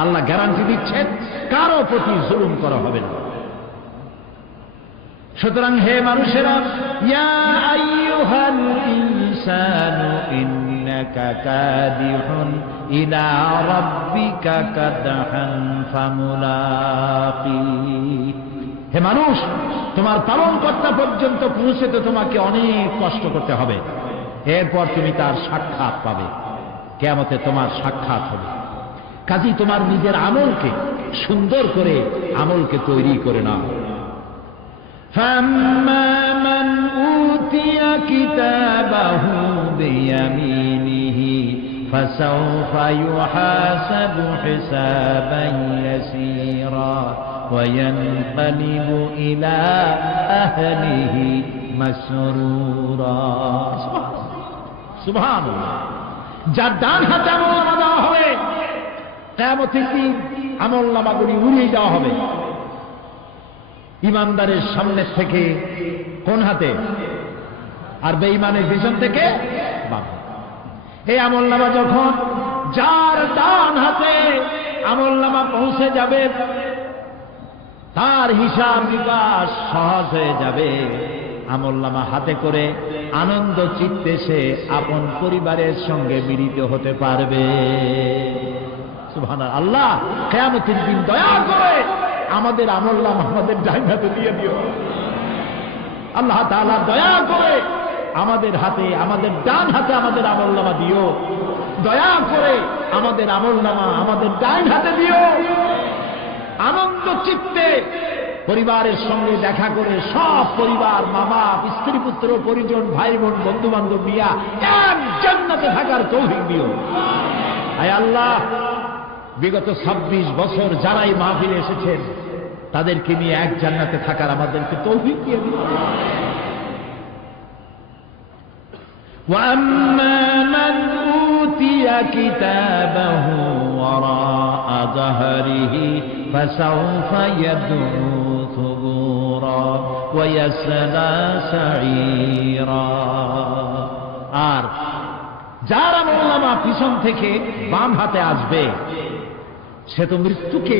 আল্লাহ guarantee দিচ্ছেন কারো প্রতি জুলুম করা হবে না। সুতরাং হে মানুষেরা, ইয়া আইয়ুহাল ইনসানু ইন্নাকা কাদিহুন ইলা রাব্বিকা কাদহান ফামুলাকি। হে মানুষ, তোমার পালনকর্তা পর্যন্ত পৌঁছতে তোমাকে অনেক কষ্ট করতে হবে, এরপর তুমি তার সাক্ষাৎ পাবে, কিয়ামতে তোমার সাক্ষাৎ হবে। কাজী তোমার নিজের আমলকে সুন্দর করে আমলকে তৈরি করে নাও। فَأَمَّا مَنْ أُوتِيَ كِتَابَهُ بِيَمِينِهِ فَسَوْفَ يُحَاسَبُ حِسَابًا يَسِيرًا وَيَنْقَلِبُ إِلَى أَهْلِهِ مسرورا। সুবহানাল্লাহ। যার ডান হাতে আমলনামা দেওয়া হবে, কিয়ামতের দিন আমলনামাগুলি উড়িয়ে দেওয়া হবে ইমানদারের সামনে থেকে কোন হাতে, আর বেঈমানের পিছন থেকে বাম। এই আমলনামা যখন যার ডান হাতে আমলনামা পৌঁছে যাবে, তার হিসাব নিকাশ সহজ হয়ে যাবে। আমলনামা হাতে করে আনন্দ চিত্তে সে আপন পরিবারের সঙ্গে মিলিত হতে পারবে। সুবহানাল্লাহ। আল্লাহ কিয়ামতের দিন দয়া করে আমাদের আমলনামা আমাদের ডান হাতে দিয়ে দিও। আল্লাহ তাআলা দয়া করে আমাদের হাতে, আমাদের ডান হাতে আমাদের আমলনামা দিও। দয়া করে আমাদের আমলনামা আমাদের ডান হাতে দিও। আনন্দ চিত্তে পরিবারের সঙ্গে দেখা করে সব পরিবার, মা বাপ, স্ত্রী পুত্র পরিজন, ভাই বোন, বন্ধু বান্ধব নিয়া এক জান্নাতে থাকার তৌফিক দিও। আয় আল্লাহ, বিগত 26 বছর যারাই মাহফিলে এসেছেন তাদেরকে নিয়ে এক জান্নাতে থাকার আমাদেরকে তৌফিক দিয়ে দিও। وَأَمَّا مَنْ أُوتِيَ كِتَابَهُ وَرَاءَ ظَهْرِهِ فَسَوْفَ يَدْعُو ثُبُورًا وَيَصْلَى سَعِيرًا। আর যার আমলনামা পিছন থেকে বাম হাতে আসবে, সে তো মৃত্যুকে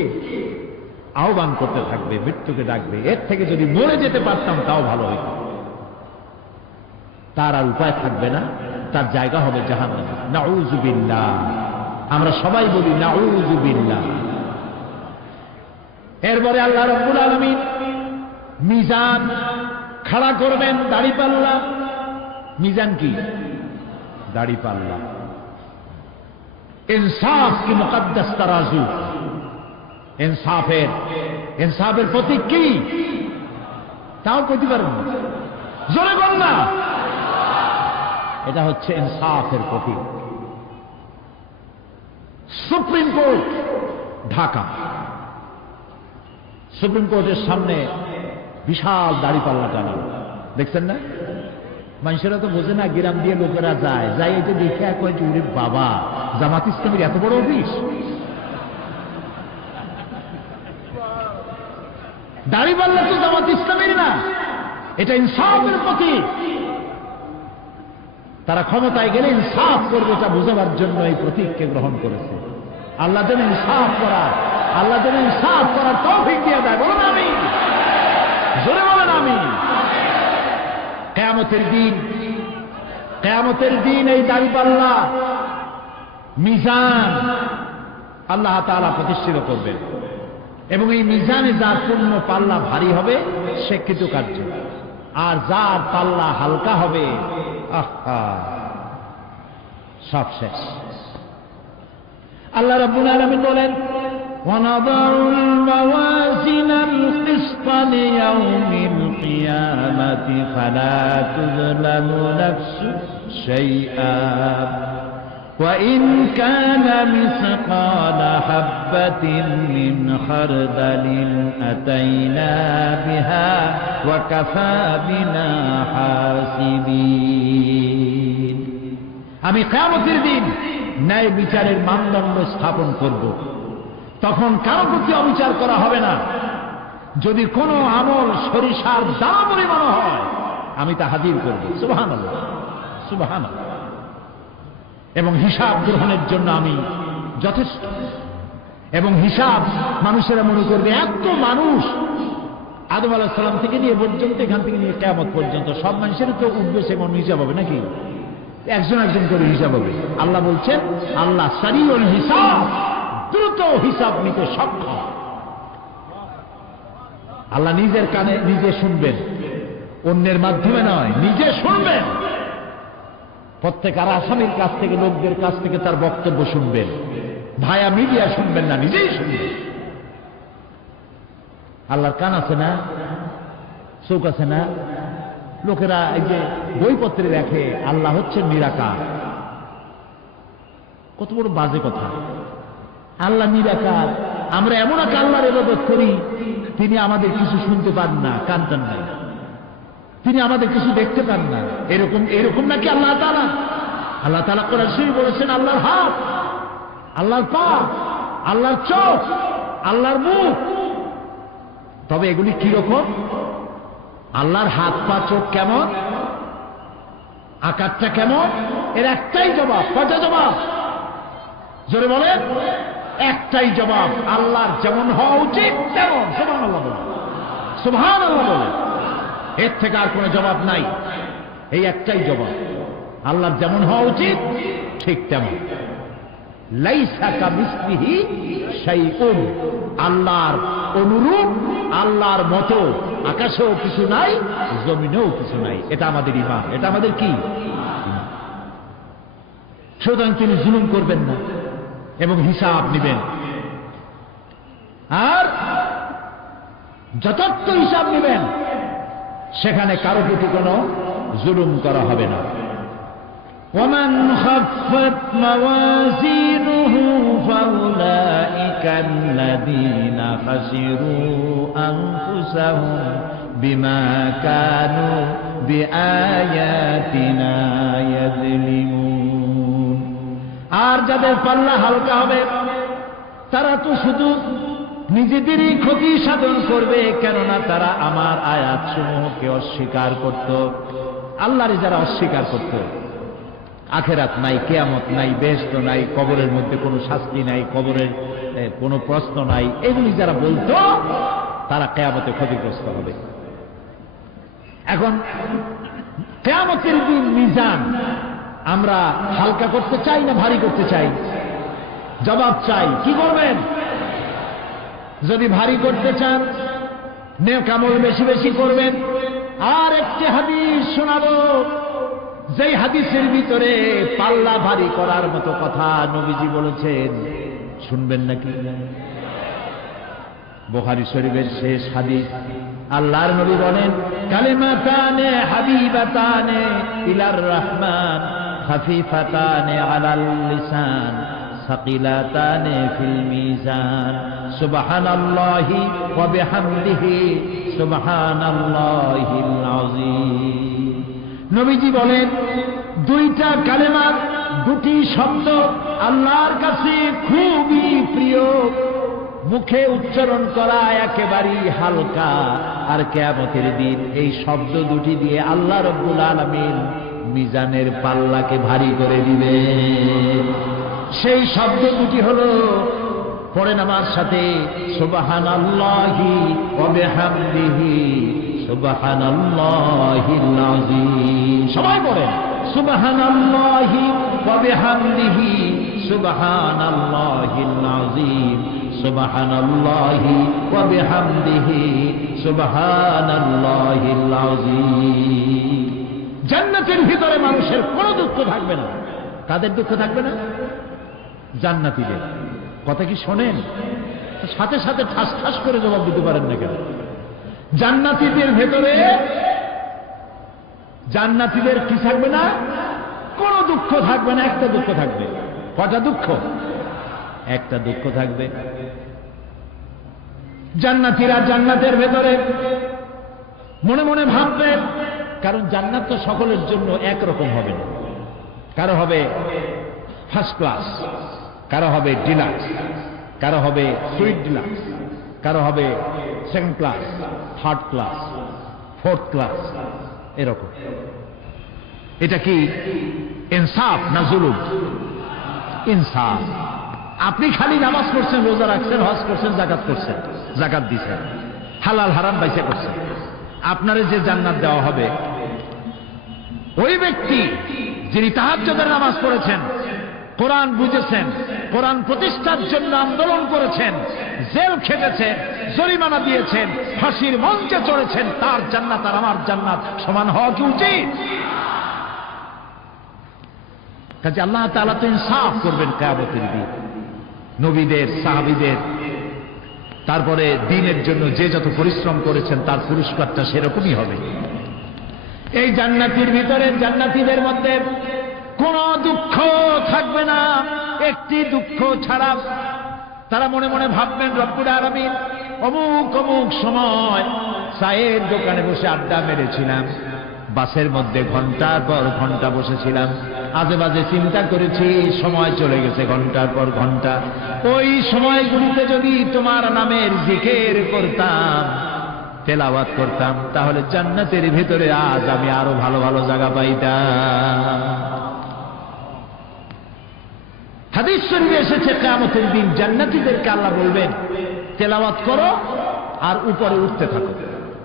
আহ্বান করতে থাকবে, মৃত্যুকে ডাকবে। এর থেকে যদি মরে যেতে পারতাম তাও ভালো হইত। তার আর উপায় থাকবে না, তার জায়গা হবে জাহান্নামে। নাউযু বিল্লাহ। আমরা সবাই বলি নাউযু বিল্লাহ। এরপরে আল্লাহ রাব্বুল আলামিন মিজান খাড়া করবেন, দাড়িপাল্লা। মিজান কি? দাড়িপাল্লা। ইনসাফ কি মুকদ্দাস তারাজু। ইনসাফের প্রতীক কি? তাও কইতে পারবেন না, জোরে বল না। এটা হচ্ছে ইনসাফের প্রতীক। সুপ্রিম কোর্ট ঢাকা, সুপ্রিম কোর্টের সামনে বিশাল দাড়িপাল্লা টানানো, দেখছেন না? মানুষেরা তো বোঝে না, গ্রাম দিয়ে লোকেরা যায়, যাই এটা দেখে কয় যে ওরে বাবা, জামাত ইসলামের এত বড় অফিস। দাড়িপাল্লা তো জামাত ইসলামের না, এটা ইনসাফের প্রতীক। তারা ক্ষমতায় গেলে ইনসাফ করবে তা বোঝাবার জন্য এই প্রতীককে গ্রহণ করেছে। আল্লাহ যেন ইনসাফ করার, আল্লাহ যেন ইনসাফ করার তৌফিক দিয়ে দেয়। বলুন আমিন, জোরে বলেন আমিন। কিয়ামতের দিন এই দাড়িপাল্লা মিজান আল্লাহ তাআলা প্রতিষ্ঠিত করবেন, এবং এই মিজানে যার পূর্ণ পাল্লা ভারী হবে সে কৃতকার্য, আর যার পাল্লা হালকা হবে সব শেষ। আল্লাহ রাব্বুল আলামিন বলেন, وَنَضَعُ الْمَوَازِينَ الْقِسْطَ لِيَوْمِ الْقِيَامَةِ فَلَا تُظْلَمُ نَفْسٌ شَيْئًا وَإِنْ كَانَ مِثْقَالَ حَبَّةٍ مِّنْ خَرْدَلٍ أَتَيْنَا بِهَا وَكَفَى بِنَا حَاسِبِينَ। আমি কিয়ামতের দিন ন্যায় বিচারের মানদণ্ড স্থাপন করব। তখন কারো প্রতি অবিচার করা হবে না। যদি কোনো আমল সরিষার দানা পরিমাণ হয়, আমি তা হাজির করব। সুবহানাল্লাহ, সুবহানাল্লাহ। এবং হিসাব গ্রহণের জন্য আমি যথেষ্ট। এবং হিসাব মানুষেরা মনে করবে এত মানুষ আদম আলাইহিস সালাম থেকে নিয়ে পর্যন্ত এখান থেকে নিয়ে কিয়ামত পর্যন্ত সব মানুষের তো উঠবে সেমন হিসাব হবে নাকি? একজন একজন করে হিসাব হবে। আল্লাহ বলছেন আল্লাহ সারিউল হিসাব, দ্রুত হিসাব নিতে সক্ষম। আল্লাহ নিজের কানে নিজে শুনবেন, অন্যের মাধ্যমে নয়, নিজে শুনবেন। প্রত্যেক আর আসামির কাছ থেকে, লোকদের কাছ থেকে তার বক্তব্য শুনবেন, ভায়া মিডিয়া শুনবেন না, নিজেই শুনবেন। আল্লাহর কান আছে না, চোখ আছে না? লোকেরা এই যে বইপত্রে দেখে আল্লাহ হচ্ছেন নিরাকার, কত বড় বাজে কথা। আল্লাহ নিরাকার, আমরা এমন এক আল্লাহর ইবাদত করি তিনি আমাদের কিছু শুনতে পান না, কান টান নাই, তিনি আমাদের কিছু দেখতে পান না। এরকম নাকি আল্লাহ তাআলা? আল্লাহ তাআলা কোরআন শরীফে বলেছেন আল্লাহর হাত, আল্লাহর পা, আল্লাহর চোখ, আল্লাহর মুখ। তবে এগুলি কি রকম? আল্লাহর হাত, পা, চোখ কেমন, আকারটা কেমন? এর একটাই জবাব। কয়টা জবাব? জোরে বলেন। একটাই জবাব, আল্লাহর যেমন হওয়া উচিত তেমন। সুবহানাল্লাহ বলেন, সুবহানাল্লাহ বলেন। এর থেকে আর কোনো জবাব নাই, এই একটাই জবাব, আল্লাহর যেমন হওয়া উচিত ঠিক তেমন। লাইসা কামিসলিহি শাইউন, আল্লাহর অনুরূপ, আল্লাহর মতো আকাশেও কিছু নাই, জমিনেও কিছু নাই। এটা আমাদের ঈমান, এটা আমাদের কি? সুতরাং তিনি জুলুম করবেন না এবং হিসাব নেবেন, আর যথার্থ হিসাব নেবেন। সেখানে কারো প্রতি কোনো জুলুম করা হবে না। ومن خفت موازينه فأولئك الذين خسروا أنفسهم بما كانوا بآياتنا يظلمون। আর যাদের পাল্লা হালকা হবে তারা তো শুধু নিজেদেরই ক্ষতি সাধন করবে, কেননা তারা আমার আয়াত সমূহকে অস্বীকার করত। আল্লাহরে যারা অস্বীকার করত, আখেরাত নাই, কিয়ামত নাই, বেহেশত নাই, কবরের মধ্যে কোনো শাস্তি নাই, কবরের কোনো প্রশ্ন নাই, এগুলি যারা বলতো তারা কিয়ামতে ক্ষতিগ্রস্ত হবে। এখন কিয়ামতের দিন মিজান আমরা হালকা করতে চাই না ভারী করতে চাই? জবাব চাই। কি করবেন? যদি ভারী করতে চান নেক আমল বেশি বেশি করবেন। আর একটি হাদিস শোনাবো, যেই হাদিসের ভিতরে পাল্লা ভারী করার মতো কথা নবীজি বলেছেন, শুনবেন নাকি? বুখারী শরীফের শেষ হাদিস, আল্লাহর নবী বলেন কালিমাতানে হাবিবাতানে ইলার রহমান খাফিফাতানে আলাল লিসান সাকিলাতানে ফিল মিজান সুবহানাল্লাহি ওয়া বিহামদিহি সুবহানাল্লাহিল আযীম। নবীজি বলেন দুইটা কালেমা, দুটি শব্দ আল্লাহর কাছে খুবই প্রিয়, মুখে উচ্চারণ করা একেবারেই হালকা। আর কিয়ামতের দিন এই শব্দ দুটি দিয়ে আল্লাহ রাব্বুল আলামিন মিজানের পাল্লাকে ভারী করে দিবে। সেই শব্দ দুটি হলো, পড়েন আমার সাথে, সুবহানাল্লাহি ওয়া বিহামদিহি সুবহানাল্লাহিল আযীম। সবাই পড়েন সুবহানাল্লাহি ওয়া বিহামদিহি সুবহানাল্লাহিল আযীম সুবহানাল্লাহি ওয়া বিহামদিহি সুবহানাল্লাহিল আযীম। জান্নাতের ভিতরে মানুষের কোনো দুঃখ থাকবে না। কাদের দুঃখ থাকবে না? জান্নাতীদের। কথা কি শোনেন? সাথে সাথে ঠাস ঠাস করে জবাব দিতে পারেন না কেন? জান্নাতীদের ভেতরে, জান্নাতীদের কি থাকবে না? কোন দুঃখ থাকবে না। একটা দুঃখ থাকবে। কটা দুঃখ? একটা দুঃখ থাকবে। জান্নাতীরা জান্নাতের ভেতরে মনে মনে ভাববেন, কারণ জান্নাত তো সকলের জন্য একরকম হবে না। কারো হবে ফার্স্ট ক্লাস, কারো হবে ডিলাক্স, কারো হবে সুইট ডিলাক্স, কারো হবে second class, third class, fourth class, এরকম। এটা কি ইনসাফ না জুলুম? ইনসাফ। আপনি খালি নামাজ পড়ছেন, রোজা রাখছেন, হজ করছেন, জাকাত করছেন, জাকাত দিছেন, হালাল হারাম বাইসা করছেন, আপনারে যে জান্নাত দেওয়া হবে ওই ব্যক্তি যিনি তাহাজ্জুদের নামাজ পড়েছেন, কোরআন বুঝেছেন, কোরআন প্রতিষ্ঠার জন্য আন্দোলন করেছেন, জেল খেটেছেন, জরিমানা দিয়েছেন, ফাঁসির মঞ্চে চড়েছেন, তার জান্নাত আর আমার জান্নাত সমান হওয়া কি উচিত? কাজে আল্লাহ তাআলা তো ইনসাফ করবেন কিয়ামতের দিন। নবীদের, সাহাবীদের, তারপরে দ্বীনের জন্য যে যত পরিশ্রম করেছেন তার পুরস্কারটা সেরকমই হবে। এই জান্নাতের ভিতরে জান্নাতীদের মধ্যে কোনো দুঃখ থাকবে না, একটি দুঃখ ছাড়া। তারা মনে মনে ভাববেন রব্বুল আলামিন অমুক অমুক সময় চায়ের দোকানে বসে আড্ডা মেরেছিলাম, বাসের মধ্যে ঘন্টার পর ঘন্টা বসেছিলাম, আজে বাজে চিন্তা করেছি, সময় চলে গেছে ঘন্টার পর ঘন্টা। ওই সময়গুলিতে যদি তোমার নামের জিকির করতাম, তেলাওয়াত করতাম, তাহলে জান্নাতের ভিতরে আজ আমি আরো ভালো ভালো জায়গা পাইতাম। হাদিস শরীফে এসেছে কিয়ামতের দিন জান্নাতীদেরকে আল্লাহ বলবেন তেলাওয়াত করো আর উপরে উঠতে থাকো,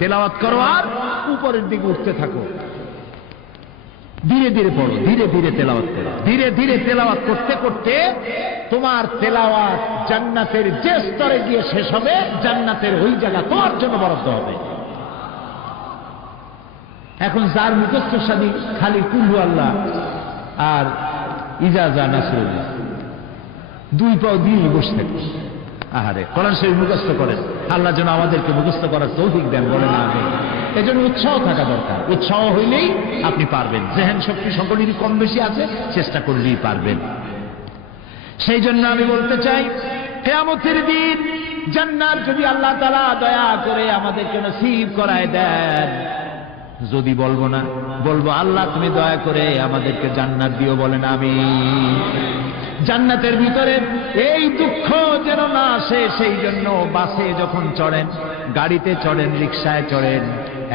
তেলাওয়াত করো আর উপরের দিকে উঠতে থাকো, ধীরে ধীরে পড়ো, ধীরে ধীরে তেলাওয়াত করো, ধীরে ধীরে তেলাওয়াত করতে করতে তোমার তেলাওয়াত জান্নাতের যে স্তরে গিয়ে শেষ হবে, জান্নাতের ওই জায়গা তোমার জন্য বরাদ্দ হবে। এখন যার মুখস্থ সাদি খালি কুল্লু আল্লাহ আর ইজাজা নাসরুল্লাহ, দুই পাও দিয়ে বসে থাকি, আহারে কোরআন শরীফ মুখস্থ করেন, আল্লাহ যেন আমাদেরকে মুখস্থ করার তৌফিক দেন, বলে না আমি। এজন্য উৎসাহ থাকা দরকার, উৎসাহ হইলেই আপনি পারবেন। জেহেন শক্তি সকলেরই কম বেশি আছে, চেষ্টা করলেই পারবেন। সেই জন্য আমি বলতে চাই কিয়ামতের দিন জান্নাত যদি আল্লাহ তাআলা দয়া করে আমাদেরকে নসিব করায় দেন, যদি বলবো না, বলবো আল্লাহ তুমি দয়া করে আমাদেরকে জান্নাত দিও, বলেন আমিন। জান্নাতের ভিতরে এই দুঃখ যেন না আসে, সেই জন্য বাসে যখন চড়েন, গাড়িতে চড়েন, রিকশায় চড়েন,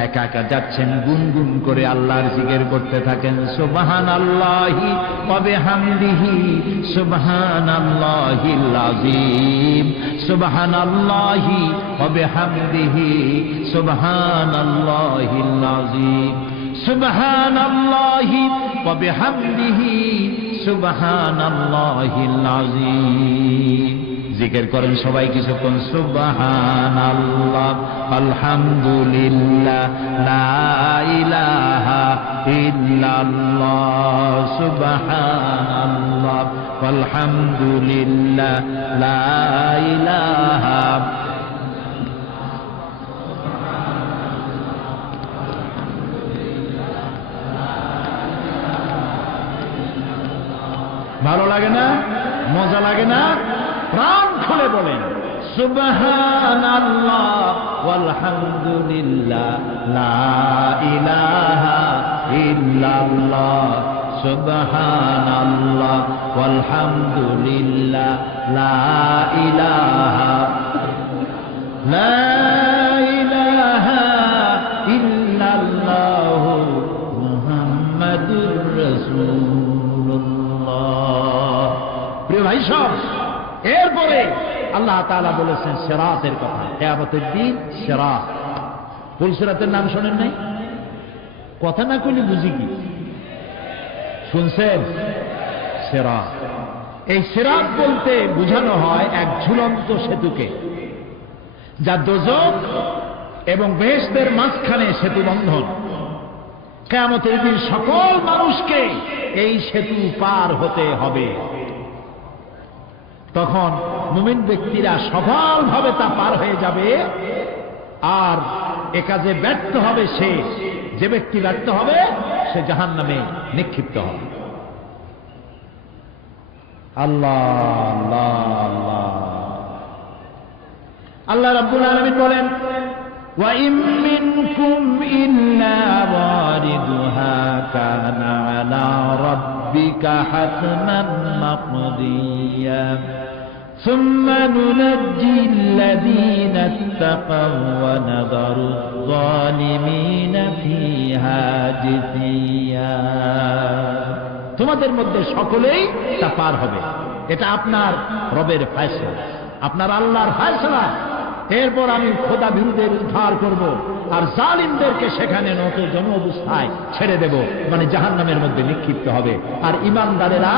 একা একা যাচ্ছেন, গুনগুন করে আল্লাহর জিকির করতে থাকেন, সুবহানাল্লাহি ওয়া বিহামদিহি সুবহানাল্লাহিল আযীম, সুবহানাল্লাহি ওয়া বিহামদিহি সুবহানাল্লাহিল আযীম, সুবহানাল্লাহি ওয়া বিহামদিহি সুবহানাল্লাহিল আযীম। জিকির করেন সবাই কিছুক্ষণ, সুবহানাল্লাহ আলহামদুলিল্লাহ লা ইলাহা ইল্লাল্লাহ, সুবহানাল্লাহ আলহামদুলিল্লাহ লা ইলাহা। ভালো লাগে না? মজা লাগে না? প্রাণ খুলে বলেন সুবহানাল্লাহ ওয়ালহামদুলিল্লাহ লা ইলাহা ইল্লাল্লাহ, সুবহানাল্লাহ ওয়ালহামদুলিল্লাহ লা ইলাহা লা ইলাহা ইল্লাল্লাহ মুহাম্মাদুর রাসূলুল্লাহ। প্রিয় ভাই সব, এরপরে আল্লাহ তাআলা বলেছেন সিরাতের কথা, কিয়ামতের দিন সিরাত। পুলসিরাতের নাম শোনেন নাই? কথা না কইলে বুঝি কি? শুনছেন? সিরাত। এই সিরাত বলতে বোঝানো হয় এক ঝুলন্ত সেতুকে, যা দোজখ এবং বেহেশতের মাঝখানে সেতু বন্ধন। কিয়ামতের দিন সকল মানুষকে এই সেতু পার হতে হবে। তখন মুমিন ব্যক্তিরা সফলভাবে তা পার হয়ে যাবে, আর এ কাজে ব্যর্থ হবে সে, যে ব্যক্তি ব্যর্থ হবে সে জাহান্নামে নিক্ষিপ্ত হবে। আল্লাহ আল্লাহ আল্লাহ। আল্লাহ রাব্বুল আলামিন বলেন ওয়া ইম মিনকুম ইল্লা ওয়ারিদুহা কানা আলা রাব্বিকা হাতমান মাকদিয়া সুম্মা নুনজ্জি আল্লাযীনা ইত্তাকাও ওয়া নাযারু আয-যালিমিনা ফীহা জিসিয়া। তোমাদের মধ্যে সকলেই তা পার হবে, এটা আপনার রবের ফয়সালা, আপনার আল্লাহর ফয়সালা। এরপর আমি খোদা বিরুদ্ধের উদ্ধার করব, আর জালিমদেরকে সেখানে নত জন অবস্থায় ছেড়ে দেব, মানে জাহান্নামের মধ্যে নিক্ষিপ্ত হবে, আর ঈমানদারেরা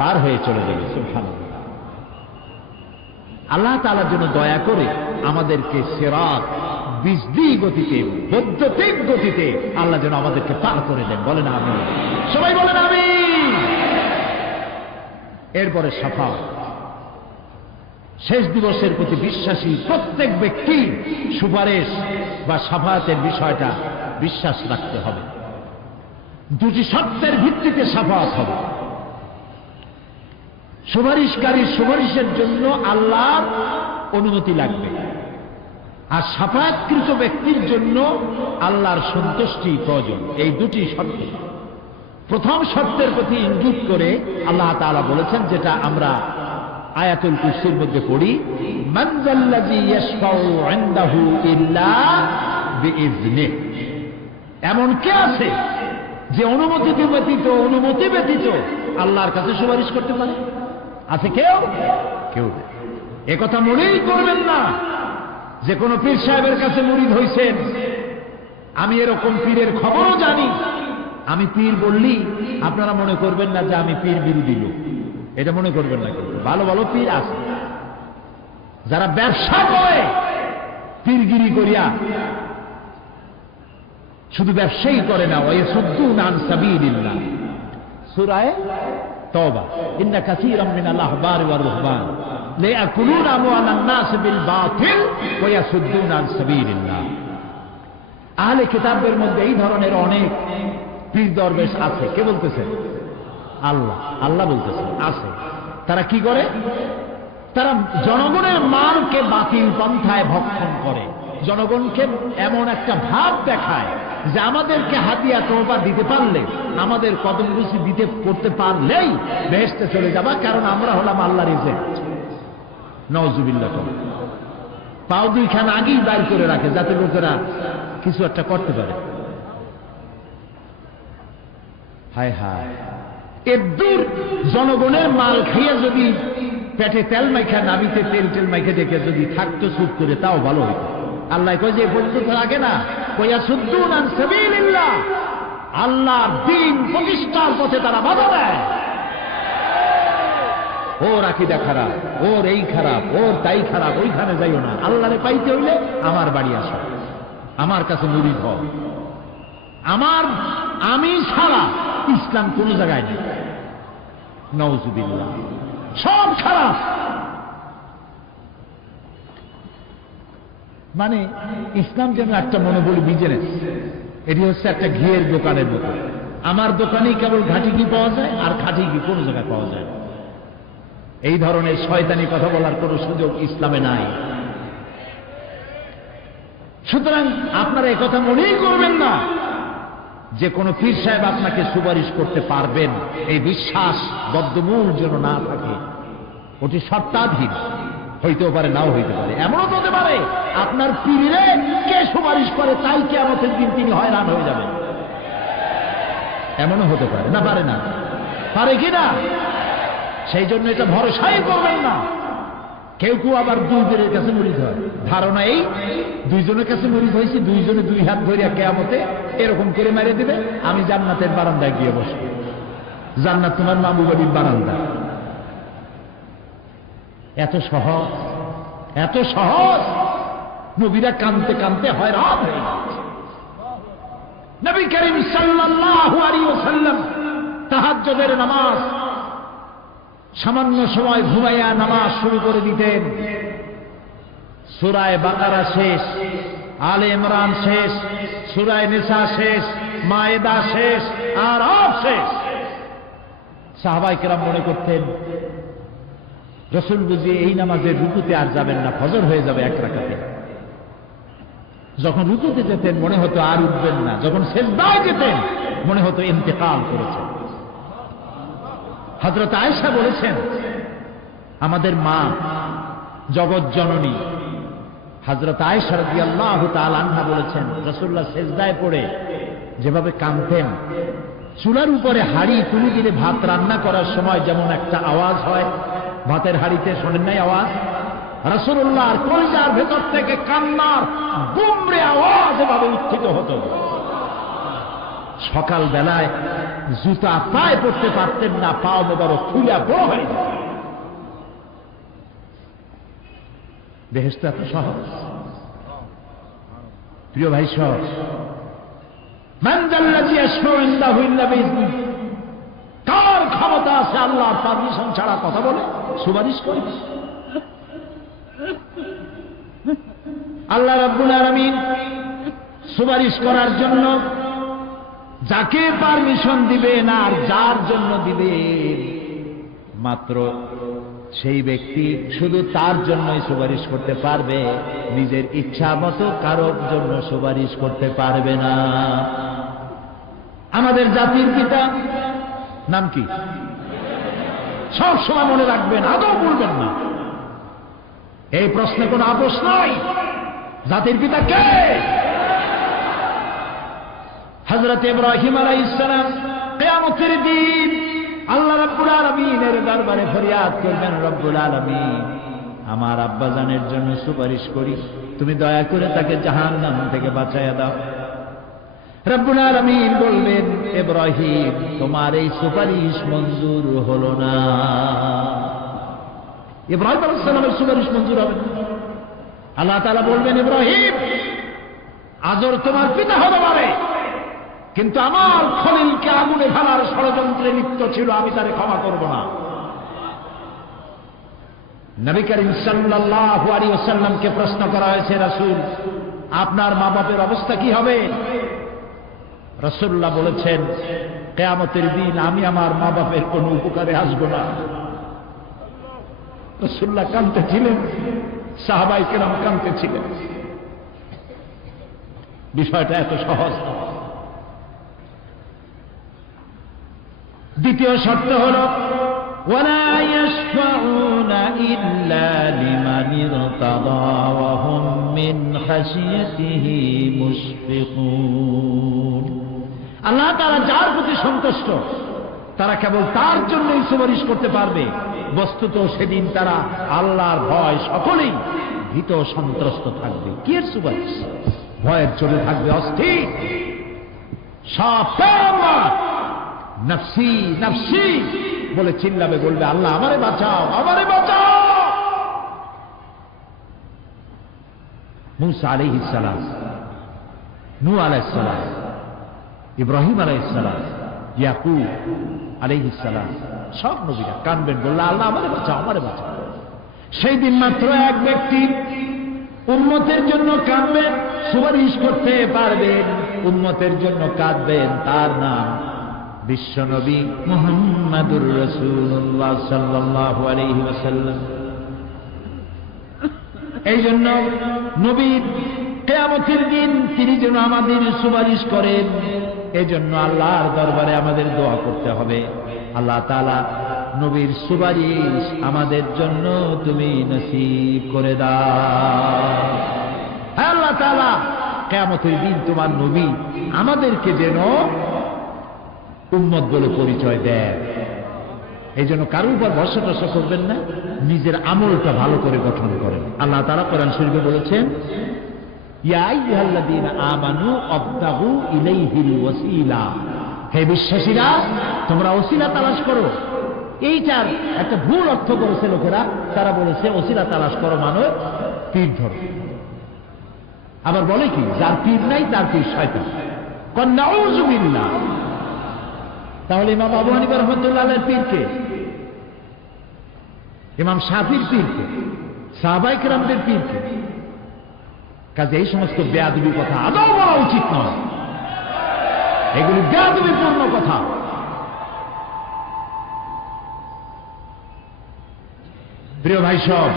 পার হয়ে চলে যাবে। সুবহানাল্লাহ। আল্লাহ তাআলার জন্য দয়া করে আমাদেরকে সিরাত বিজলি গতিতে, বৈদ্যুতিক গতিতে আল্লাহ যেন আমাদেরকে পার করে দেন। বলেন আমিন, সবাই বলেন আমিন। এরপরে শাফাআত, শেষ দিবসের প্রতি বিশ্বাসী প্রত্যেক ব্যক্তি সুপারিশ বা শাফাআতের বিষয়টা বিশ্বাস রাখতে হবে। দুটি শর্তের ভিত্তিতে শাফাআত হবে। সুপারিশকারীর সুপারিশের জন্য আল্লাহর অনুমতি লাগবে, আর শাফাআতকৃত ব্যক্তির জন্য আল্লাহর সন্তুষ্টি প্রয়োজন। এই দুটি শর্ত। প্রথম শর্তের প্রতি ইঙ্গিত করে আল্লাহ তাআলা বলেছেন, যেটা আমরা আয়াতুল কুরসির মধ্যে পড়ি, মান যাল্লাযী ইয়াশফাউ ইনদাহু ইল্লা বিইজনিহি। এমন কে আছে যে অনুমতি ব্যতীত আল্লাহর কাছে সুপারিশ করতে পারে? আছে কেউ? কেউ না। একথা মনেই করবেন না যে কোনো পীর সাহেবের কাছে মুরিদ হইছেন, আমি এরকম পীরের খবরও জানি, আমি পীর বললি আপনারা মনে করবেন না যে আমি পীর বিরোধী লোক, এটা মনে করবেন না। কিন্তু ভালো ভালো পীর আছে যারা ব্যবসা করে পীরগিরি করিয়া, শুধু ব্যবসায়ী করে না, ওয়ায়াসুদ্দুনা আন সাবিলিল্লাহ। সূরা তাওবা, ইন্না কাসীরাম মিনাল আহবারি ওয়ার রুহবান লায়াকুলুনা আমওয়ালান নাস বিল বাতিল ওয়ায়াসুদ্দুনা আন সাবিলিল্লাহ। আহলে কিতাবদের মধ্যে এই ধরনের অনেক পীর দরবেশ আছে। কে বলতেছেন? আল্লাহ। আল্লাহ বলতেছেন আছে। তারা কি করে? তারা জনগণের মালকে বাতিল পন্থায় ভক্ষণ করে, জনগণকে এমন একটা ভাব দেখায় যে আমাদেরকে হাতিয়া তোহফা দিতে পারলে, আমাদের কদম রুচি দিতে করতে পারলেই বেহেশতে চলে যাবা, কারণ আমরা হলাম আল্লাহর এজেন্ট। নাউজুবিল্লাহ। পাও দুইখান আগেই বাইর করে রাখে যাতে লোকেরা কিছু একটা করতে পারে। হায় হায়, এদূর জনগণের মাল খাইয়া যদি পেটে তেল মাইখা, নাবিতে তেল মাইখা দেখে যদি থাকতো চুপ করে, তাও ভালো হতো। আল্লাহ কয় যে বলতে লাগে না, ওয়ায়াসুদ্দুনা আন সাবিলিল্লাহ, আল্লাহর দ্বীন প্রতিষ্ঠার পথে তারা বাধা দেয়। ওর আকীদা খারাপ, ওর এই খারাপ, ওর তাই খারাপ, ওইখানে যাইও না। আল্লাহরে পাইতে হইলে আমার বাড়ি আসো, আমার কাছে মুরিদ হও। আমি ছাড়া ইসলাম কোন জায়গায় নেই। নাউজুবিল্লাহ। সব খারাপ। মানে ইসলাম যেন একটা মনোবলী বিজনেস। এটি হচ্ছে একটা ঘিয়ের দোকানের মতো। আমার দোকানেই কেবল ঘাটি ঘি পাওয়া যায়, আর খাঁটি ঘি কোন জায়গায় পাওয়া যায়। এই ধরনের শয়তানি কথা বলার কোন সুযোগ ইসলামে নাই। সুতরাং আপনারা একথা মনেই করবেন না যে কোন পীর সাহেব আপনাকে সুপারিশ করতে পারবেন, এই বিশ্বাস বদ্ধমূল যেন না থাকে। ওটি শর্তাধীন, হইতেও পারে, নাও হইতে পারে। এমনও হতে পারে আপনার পীরে কে সুপারিশ করে তাই কিয়ামতের দিন তিনি হয়রান হয়ে যাবেন। এমনও হতে পারে। না পারে? না পারে কিনা? সেই জন্য এটা ভরসাই করবেন না। কেউ কেউ আবার দুইজনের কাছে মুরিদ হয়, ধারণা এই দুইজনের কাছে মুরিদ হয়েছি, দুইজনে দুই হাত ধরিয়া কিয়ামতে এরকম করে মেরে দিবে, আমি জান্নাতের বারান্দায় গিয়ে বসে। জান্নাত তোমার মামু বাড়ির বারান্দা। এত সহজ, এত সহজ। নবীরা কানতে কানতে হয়রান হয়ে গেছে। নবী করিম সাল্লাল্লাহু আলাইহি ওয়াসাল্লাম তাহাজ্জুদের নামাজ সামান্য সময় ঘুমাইয়া নামাজ শুরু করে দিতেন। সূরা বাকারা শেষ, আলে ইমরান শেষ, সূরা নিসা শেষ, মায়েদা শেষ, আরাফ শেষ। সাহাবায়ে কেরাম মনে করতেন রাসূল বুঝি এই নামাজের রুকুতে আর যাবেন না, ফজর হয়ে যাবে এক রাকাতে। যখন রুকুতে যেতেন মনে হতো আর উঠবেন না, যখন সিজদায় যেতেন মনে হতো ইন্তেকাল করেছেন। হযরত আয়েশা বলেছেন, আমাদের মা জগৎ জননী হযরত আয়েশা রাদিয়াল্লাহু তাআলা আনহা বলেছেন, রাসূলুল্লাহ সিজদায় পড়ে যেভাবে কাঁদতেন, চুলার উপরে হাড়ি তুলে দিলে ভাত রান্না করার সময় যেমন একটা আওয়াজ হয়, ভাতের হাড়িতে শোনেন নাই আওয়াজ? রাসূলুল্লাহর কলিজার ভেতর থেকে কান্নার গুমরে আওয়াজ এভাবে উত্থিত হতো। সকাল বেলায় জুতা পায়ে পড়তে পারতেন না, পাও মোবারক ফুলা বড় হয়ে যেত। বেহেশত এত সহজ। প্রিয় ভাই সব, মান যাল্লাযী ইয়াশফাউ ইনদাহু ইল্লা বিইযনিহি, কার ক্ষমতা আছে আল্লাহর পারমিশন ছাড়া কথা বলে সুপারিশ করে? আল্লাহ রাব্বুল আলামিন সুপারিশ করার জন্য যাকে পারমিশন দিবেন আর যার জন্য দিবেন, মাত্র সেই ব্যক্তি শুধু তার জন্যই সুপারিশ করতে পারবে, নিজের ইচ্ছা মতো কারোর জন্য সুপারিশ করতে পারবে না। আমাদের জাতির পিতা নাম কি? সব সময় মনে রাখবেন, আদৌ বলবেন না। এই প্রশ্নে কোনো আপোষ নাই। জাতির পিতা কে? হযরত ইব্রাহিম আলাইহিস সালাম কিয়ামতের দিন আল্লাহ রাব্বুল আলামিনের দরবারে ফরিয়াদ করবেন, রব্বুল আলামিন, আমার আব্বাজানের জন্য সুপারিশ করি, তুমি দয়া করে তাকে জাহান্নাম থেকে বাঁচাইয়া দাও। রব্বুল আলামিন বলবেন, ইব্রাহিম, তোমার এই সুপারিশ মঞ্জুর হলো না। ইব্রাহিম আলাইহিস সালামের সুপারিশ মঞ্জুর হবে না। আল্লাহ তাআলা বলবেন, ইব্রাহিম, আজর তোমার পিতা হতে পারে, কিন্তু আমার খলিলকে আগুনে ফেলার ষড়যন্ত্রে লিপ্ত ছিল, আমি তারে ক্ষমা করব না। নবী করিম সাল্লাল্লাহু আলাইহি ওয়াসাল্লামকে প্রশ্ন করা হয়েছে, রাসূল, আপনার মা বাপের অবস্থা কি হবে? রাসূলুল্লাহ বলেছেন, কিয়ামতের দিন আমি আমার মা বাপের কোনো উপকারে আসব না। রাসূলুল্লাহ কাঁদতেছিলেন, সাহাবায়ে কেরাম কাঁদতেছিলেন। বিষয়টা এত সহজ না। দ্বিতীয় শর্ত হল, ওয়ালা ইয়াশফাউনা ইল্লা লিমান ইরতাদা ওয়া হুম মিন খাশিয়াতিহি মুশফিকুন। আল্লাহ তাআলা যার প্রতি সন্তুষ্ট তারা কেবল তার জন্যই সুপারিশ করতে পারবে। বস্তুত সেদিন তারা আল্লাহর ভয় সকলেই ভীত সন্ত্রস্ত থাকবে। কি এর সুপারিশ? ভয়ের চলে থাকবে অস্থির। সব নফসি নফসি বলে চিল্লাবে, বলবে, আল্লাহ আমারে বাঁচাও, আমারে বাঁচাও। মুসা আলাইহিস সালাম, নূহ আলাইহিস সালাম, ইব্রাহিম আলাইহিস সালাম, ইয়াকুব আলাইহিস সালাম, সব নবীরা কানবেন, বললে, আল্লাহ আমারে বাঁচাও, আমারে বাঁচাও। সেই দিন মাত্র এক ব্যক্তি উম্মতের জন্য কাঁদবেন, সুপারিশ করতে পারবেন, উম্মতের জন্য কাঁদবেন, তার নাম বিশ্বনবী মুহাম্মাদুর রাসূলুল্লাহ সাল্লাল্লাহু আলাইহি ওয়াসাল্লাম। এই জন্য নবী কিয়ামতের দিন তিনি যেন আমাদের সুপারিশ করেন, এই জন্য আল্লাহর দরবারে আমাদের দোয়া করতে হবে, আল্লাহ তাআলা নবীর সুপারিশ আমাদের জন্য তুমি নসিব করে দাও। আল্লাহ তাআলা কিয়ামতের দিন তোমার নবী আমাদেরকে যেন উম্মত বলে পরিচয় দেয়। এই জন্য কারোর উপর ভরসা টরসা করবেন না, নিজের আমলটা ভালো করে গঠন করেন। আল্লাহ তাআলা কোরআন শরীফে বলেছেন, ইয়া আইয়ুহাল্লাযীনা আমানু আবতাগু ইলাইহিল ওয়াসিলা, হে বিশ্বাসীরা, তোমরা ওসিলা তালাশ করো। এইটার একটা ভুল অর্থ করেছে লোকেরা, তারা বলেছে ওসিলা তালাশ করো মানে পীর ধরো। আবার বলে কি, যার পীর নাই তার পীর শয়তান। কন নাউযু বিল্লাহ। তাহলে ইমাম আবু হানিফা রাহমাতুল্লাহ আলাইহির পীরকে, ইমাম শাফির পীরকে, সাহাবায়ে কেরামদের পীরকে। কাজে এই সমস্ত বেয়াদবি কথা আদৌ বলা উচিত নয়, এগুলি বেয়াদবিপূর্ণ কথা। প্রিয় ভাই সব,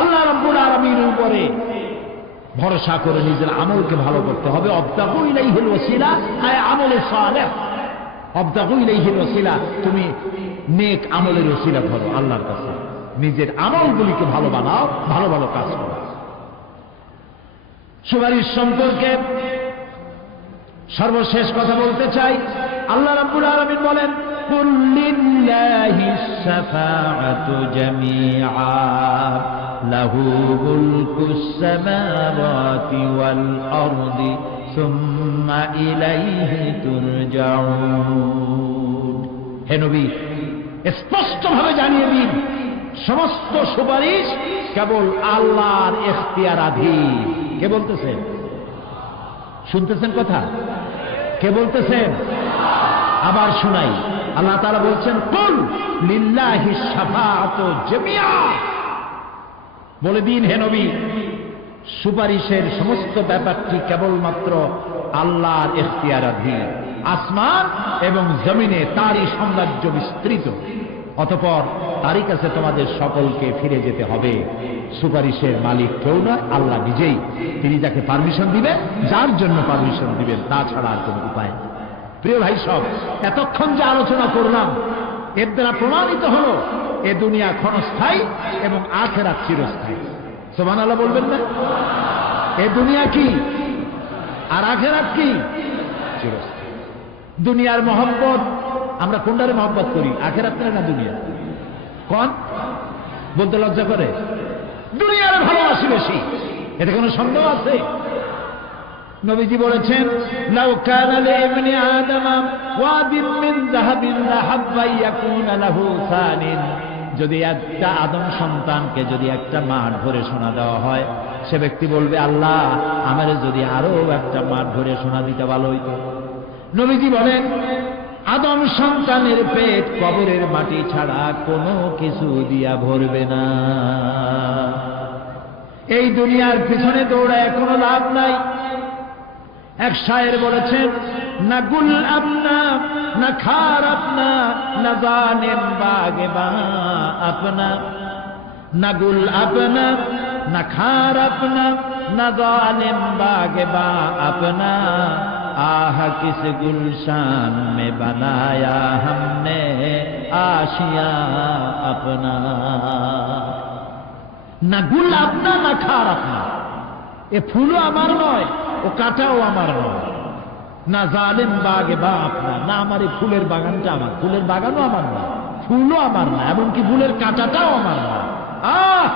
আল্লাহ রাব্বুল আলামিনের উপরে ভরসা করে নিজের আমলকে ভালো করতে হবে। আবতাগু ইলাইহিল ওয়াসিলা আয় আমলে সালেহ। আবতাগু ইলাইহিল ওয়াসিলা, তুমি নেক আমলের ওসিলা ধরো আল্লাহর কাছে, নিজের আমলগুলিকে ভালো বানাও, ভালো ভালো কাজ করো। সুপারিশ সম্পর্কে সর্বশেষ কথা বলতে চাই। আল্লাহ রাব্বুল আলামিন বলেন, কুল লিল্লাহিস শাফাআতু জামিআ লাহু মুলকুস সামাওয়াতি ওয়াল আরদি সুম্মা ইলাইহি তুরজাউন। হে নবী, স্পষ্টভাবে জানিয়ে দিন, সমস্ত সুপারিশ কেবল আল্লাহর এখতিয়ারাধীন। কে বলতেছেন? শুনতেছেন কথা? কে বলতেছেন? আবার শুনাই। আল্লাহ তাআলা বলছেন, কুল লিল্লাহিস শাফাআতু জামিআ। বলে দিন হে নবী, সুপারিশের সমস্ত ব্যাপারটি কেবলমাত্র আল্লাহর এখতিয়ারাধীন। আসমান এবং জমিনে তারই সাম্রাজ্য বিস্তৃত, অতঃপর তারই কাছে তোমাদের সকলকে ফিরে যেতে হবে। সুপারিশের মালিক কেউ নয়, আল্লাহ নিজেই। তিনি যাকে পারমিশন দিবেন, যার জন্য পারমিশন দিবেন, তাছাড়া আর কোনো উপায় নেই। প্রিয় ভাই সব, এতক্ষণ যে আলোচনা করলাম এর দ্বারা প্রমাণিত হলো এ দুনিয়া ক্ষণস্থায়ী এবং আখিরাত চিরস্থায়ী। সুবহানাল্লাহ বলবেন না? এ দুনিয়া কি আর আখিরাত কি? চিরস্থায়ী। দুনিয়ার মহব্বত আমরা কোনটারে মহব্বত করি? আখিরাত না দুনিয়া? কোন বলতে লজ্জা করে? দুনিয়ার ভালোবাসি বেশি। এটা কোনো সন্দেহ আছে? নবীজি বলেছেন, লাউ কানা লিবনি আদম ওয়াদিন মিন যাহাবিন লাহাব্বা ইয়াকুনা লাহু সানিন। যদি একটা আদম সন্তানকে যদি একটা মাঠ ভরে সোনা দেওয়া হয়, সে ব্যক্তি বলবে, আল্লাহ আমারে যদি আরো একটা মাঠ ভরে সোনা দিতে ভালো হইতো। নবীজি বলেন, আদম সন্তানের পেট কবরের মাটি ছাড়া কোনো কিছু দিয়া ভরবে না। এই দুনিয়ার পিছনে দৌড়ায় কোনো লাভ নাই। এক শায়ের বলেছেন, না গুল আপনা না খার আপনা না জানেন বাগে বা আপনা, না গুল আপনা না খার আপনা না জানেন বাগে বা আপনা, आह किस गुलशान में बनाया हमने आशिया अपना। ना गुल अपना ना खार अपना, এ ফুলও আমার নয়, ও কাটাও আমার নয়। না জালিম বাগে বা আপনা, না আমার এই ফুলের বাগানটা আমার, ফুলের বাগানও আমার না, ফুলও আমার না, এমনকি ফুলের কাঁটাটাও আমার না। আহ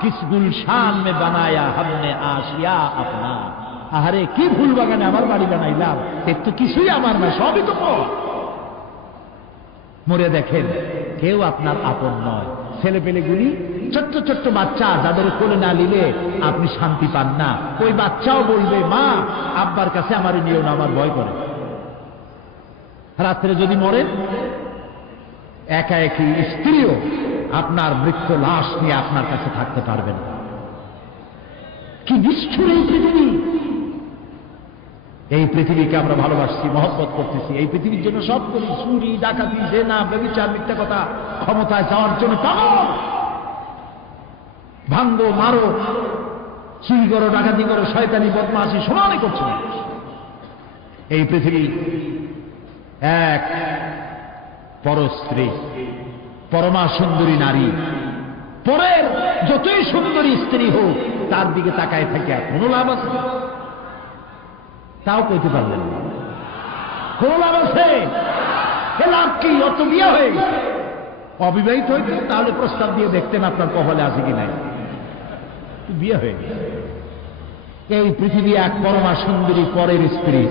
কিস গুলশান মে বানায়া हमने आशिया अपना। আহারে কি ফুল বাগানে আমার বাড়ি বানাইলাম, এর তো কিছুই আমার না, সবই তো পর। মরে দেখেন কেউ আপনার আপন নয়। ছেলে পেলেগুলি ছোট্ট ছোট্ট বাচ্চা, যাদের কোলে না নিলে আপনি শান্তি পান না, ওই বাচ্চাও বলবে, মা আব্বার কাছে আমার নিয়েও না, আমার ভয় করে। রাত্রে যদি মরেন, একা একই স্ত্রীও আপনার মৃত্যু লাশ নিয়ে আপনার কাছে থাকতে পারবেন না। কি নিষ্ঠুর এই পৃথিবী! এই পৃথিবীকে আমরা ভালোবাসছি, মহব্বত করতেছি, এই পৃথিবীর জন্য সব করি। চুরি, ডাকাতি, জেনা, ব্যভিচার, মিথ্যা কথা, ক্ষমতায় যাওয়ার জন্য পাগল। ভাঙ্গো, মারো, চুরি করো, ডাকাতি করো, শয়তানি বদমাশি সমানে করছে। এই পৃথিবী এক পরস্ত্রী, পরমা সুন্দরী নারী, পরের যতই সুন্দরী স্ত্রী হোক তার দিকে তাকায় থাকে কোনো লাভ আছে? তাও কইতে পারলেন না। কোন লাভ আছে? লাভ কি? অত বিয়ে হয়ে গেছে। অবিবাহিত হইতে তাহলে প্রস্তাব দিয়ে দেখতেন আপনার কপালে আছে কি নাই। বিয়ে হয়ে গেছে। এই পৃথিবী এক পরমা সুন্দরী পরের স্ত্রী,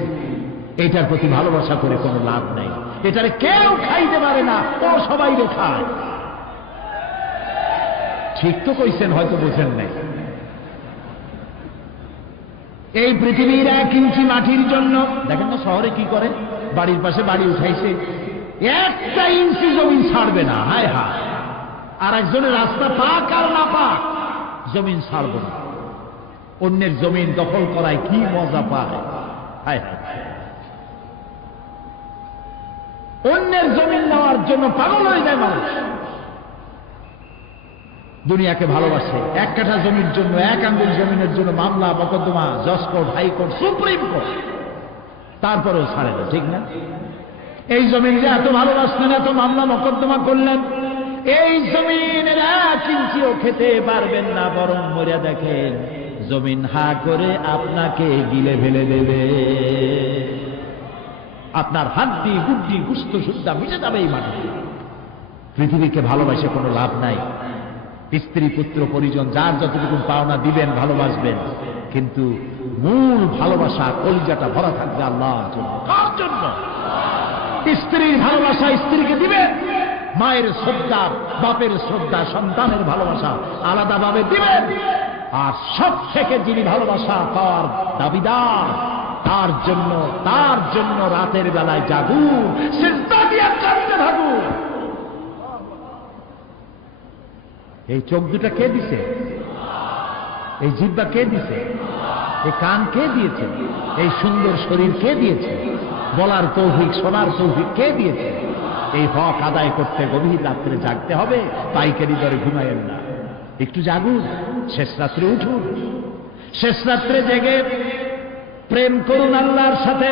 এটার প্রতি ভালোবাসা করে কোনো লাভ নাই। এটারে কেউ খাইতে পারে না, ও সবাই খায়। ঠিক তো কইছেন, হয়তো বোঝেন নাই। এই পৃথিবীর 1 ইঞ্চি মাটির জন্য দেখেন না শহরে কি করে, বাড়ির পাশে বাড়ি উঠাইছে, 1 ইঞ্চি জমি ছাড়বে না। হায় হায়! আর একজনের রাস্তা পাক আর না পাক, জমিন ছাড়ব না। অন্যের জমিন দখল করায় কি মজা পায়! হায় হায়! অন্যের জমিন নেওয়ার জন্য পাগল হয়ে যায় মানুষ। দুনিয়াকে ভালোবাসে, 1 কাঠা জমির জন্য, 1 আঙ্গুল জমিনের জন্য মামলা মকদ্দমা, জজ কোর্ট, হাইকোর্ট, সুপ্রিম কোর্ট, তারপরেও ছাড়ে না। ঠিক না? এই জমিন যে এত ভালোবাসলেন, এত মামলা মকদ্দমা করলেন, এই জমিনের 1 ইঞ্চিও খেতে পারবেন না, বরং মরিয়া দেখেন জমিন হা করে আপনাকে গিলে ফেলে দেবে। আপনার হাড্ডি গুড্ডি গুস্ত সুদ্ধা মিশে যাবে এই মাটি। পৃথিবীকে ভালোবাসে কোনো লাভ নাই। স্ত্রী পুত্র পরিজন যার যতটুকু পাওনা দিবেন, ভালোবাসবেন, কিন্তু মূল ভালোবাসা কলিজাটা ভরা থাকবে আল্লাহর জন্য। কার জন্য? স্ত্রীর ভালোবাসা স্ত্রীকে দিবেন, মায়ের শ্রদ্ধা, বাপের শ্রদ্ধা, সন্তানের ভালোবাসা আলাদাভাবে দিবেন। আর সব থেকে যিনি ভালোবাসা পাওয়ার দাবিদার, তার জন্য রাতের বেলায় জাগুন, সিজদা দিয়ে কাঁদতে থাকুন। এই চোখ দুটা কে দিছে? এই জিহ্বা কে দিছে? এই কান কে দিয়েছে? এই সুন্দর শরীর কে দিয়েছে? বলার তৌফিক, শোনার তৌফিক কে দিয়েছে? এই হক আদায় করতে গভীর রাত্রে জাগতে হবে, পাইকারি দরে ঘুমায়েন না। একটু জাগুন, শেষ রাত্রে উঠুন, শেষ রাত্রে জেগে প্রেম করুন আল্লাহর সাথে।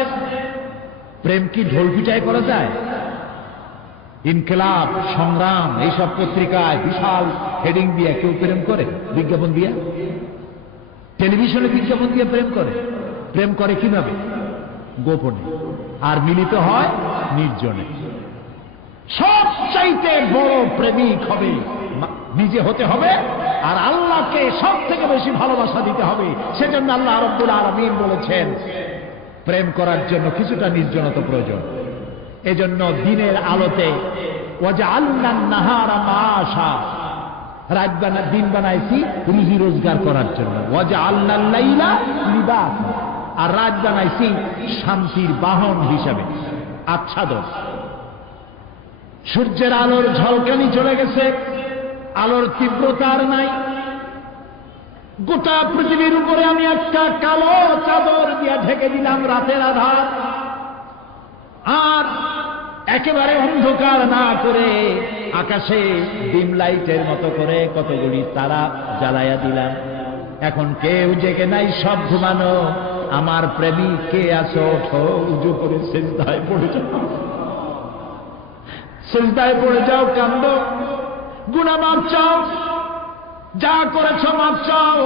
প্রেম কি ঢোল পিটায় করা যায়? ইনকিলাব, সংগ্রাম, এইসব পত্রিকায় বিশাল হেডিং দিয়ে কেউ প্রেম করে? বিজ্ঞাপন দিয়ে? টেলিভিশনে বিজ্ঞাপন দিয়ে প্রেম করে? প্রেম করে কিভাবে? গোপনে। আর মিলিত হয় নির্জনে। সবচাইতে বড় প্রেমিক হবে নিজে হতে হবে, আর আল্লাহকে সব থেকে বেশি ভালোবাসা দিতে হবে। সেজন্য আল্লাহ রাব্বুল আলামিন বলেছেন প্রেম করার জন্য কিছুটা নির্জনতা প্রয়োজন। এজন্য দিনের আলোতে ওয়াজআলনান নাহারা মাআশা, রাত দিন বানাইছি রুজি রোজগার করার জন্য। ওয়াজআলনাল লাইলা লিবাসা, আর রাত বানাইছি শান্তির বাহন হিসাবে, আচ্ছাদন। সূর্যের আলোর ঝলকানি চলে গেছে, আলোর তীব্রতার নাই। গোটা পৃথিবীর উপরে আমি একটা কালো চাদর দিয়ে ঢেকে দিলাম রাতের আধার, আর একেবারে অন্ধকার না করে আকাশে ডিম লাইটের মতো করে কতগুলি তারা জ্বালাইয়া দিলাম। এখন কেউ জেগে নাই, সব ঘুমানো। আমার প্রেমিক কে আছো? ওঠো, উজু করে সিজদায় পড়ে যাও, সিজদায় পড়ে যাও, কান্দো, গুনাহ মাফ চাও, যা করেছ মাফ চাও।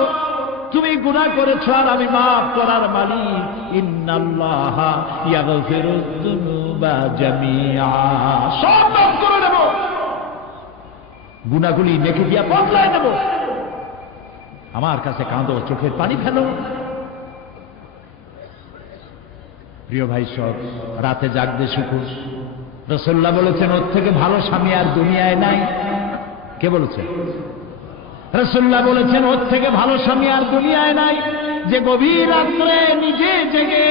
তুমি গুনাহ করেছ আর আমি মাফ করার মালিক। ইন্নাল্লাহা ইয়াগফিরুয যুনুবা জামিআ, সব মাফ করে দেব, গুনাহগুলি নেকি দিয়া বদলায় দেব। আমার কাছে কাঁদো, চোখের পানি ফেলো। প্রিয় ভাই সব, রাতে জাগতে শিখুন। রাসূলুল্লাহ বলেছেন ওর থেকে ভালো স্বামী আর দুনিয়ায় নাই। কে বলেছে? রাসূলুল্লাহ বলেছেন ওর থেকে ভালো স্বামী আর দুনিয়ায় নাই, যে গভীর রাত্রে নিজে জেগে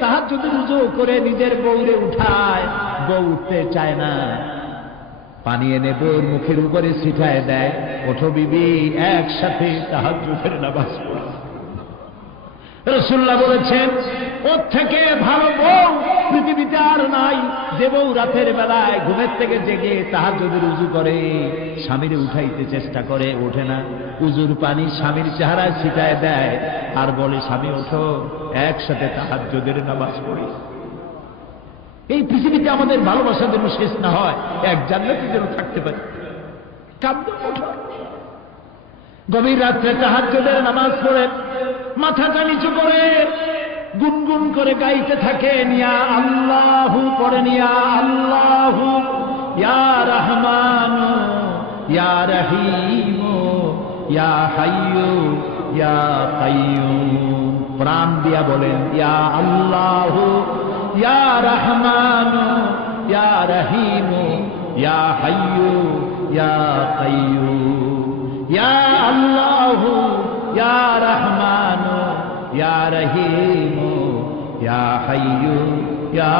তাহাজ্জুদের ওযু করে নিজের বউরে উঠায়। বউ উঠতে চায় না, পানি এনে বউর মুখের উপরে ছিটায় দেয়, ওঠো বিবি, একসাথে তাহাজ্জুদের নামাজ পড়ো। রাসূলুল্লাহ বলেছেন ওর থেকে ভালো বউ পৃথিবীতে আর নাই, যে বউ রাতের বেলায় ঘুমের থেকে জেগে তাহাজ্জুদের ওযু করে, স্বামীরে উঠাইতে চেষ্টা করে, ওঠে না, উযুর পানি স্বামীর চেহারায় ছিটায় দেয় আর বলে স্বামী ওঠো, একসাথে তাহাজ্জুদের নামাজ পড়ি। এই পৃথিবীতে আমাদের ভালোবাসা যেন শেষ না হয়, এক জান্নাতে যেন থাকতে পারি। কাঁদো, ওঠো, গভীর রাত্রে তাহাজ্জুদের নামাজ পড়ে মাথাটা নিচু করে গুনগুন করে গাইতে থাকেন, ইয়া আল্লাহু পড়েন, ইয়া আল্লাহু, ইয়া রহমানু, ইয়া রহিমু, ইয়া হাইয়ু, ইয়া কাইয়ুম। প্রাণ দিয়া বলেন, ইয়া আল্লাহু, ইয়া রহমানু, ইয়া রহিমু, ইয়া হাইয়ু, ইয়া কাইয়ুম। ইয়া আল্লাহু, ইয়া রহমানু, ইয়া রহিমু, ইয়া হাইয়ু, ইয়া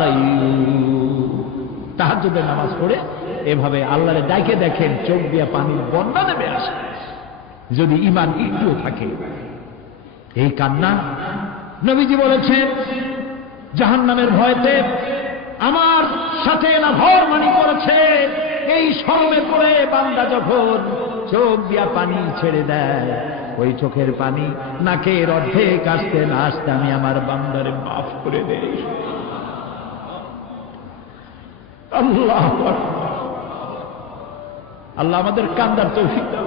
কাইয়ুম। তাহাজ্জুদের নামাজ পড়ে এভাবে আল্লাহরে ডাকে দেখেন, চোখ দিয়ে পানির বন্যা নেমে আসে, যদি ঈমান একটুও থাকে। এই কান্না, নবীজি বলেছেন জাহান্নামের ভয়তে আমার সাথে নাফরমানি করেছে, এই শরমে পড়ে বান্দা যখন চোখ দিয়া পানি ছেড়ে দেয়, ওই চোখের পানি নাকের অর্ধেক আসতে না আসতে আমি আমার বান্দারে মাফ করে দেই। আল্লাহ আল্লাহ আমাদের কান্দার তৌফিক দাও,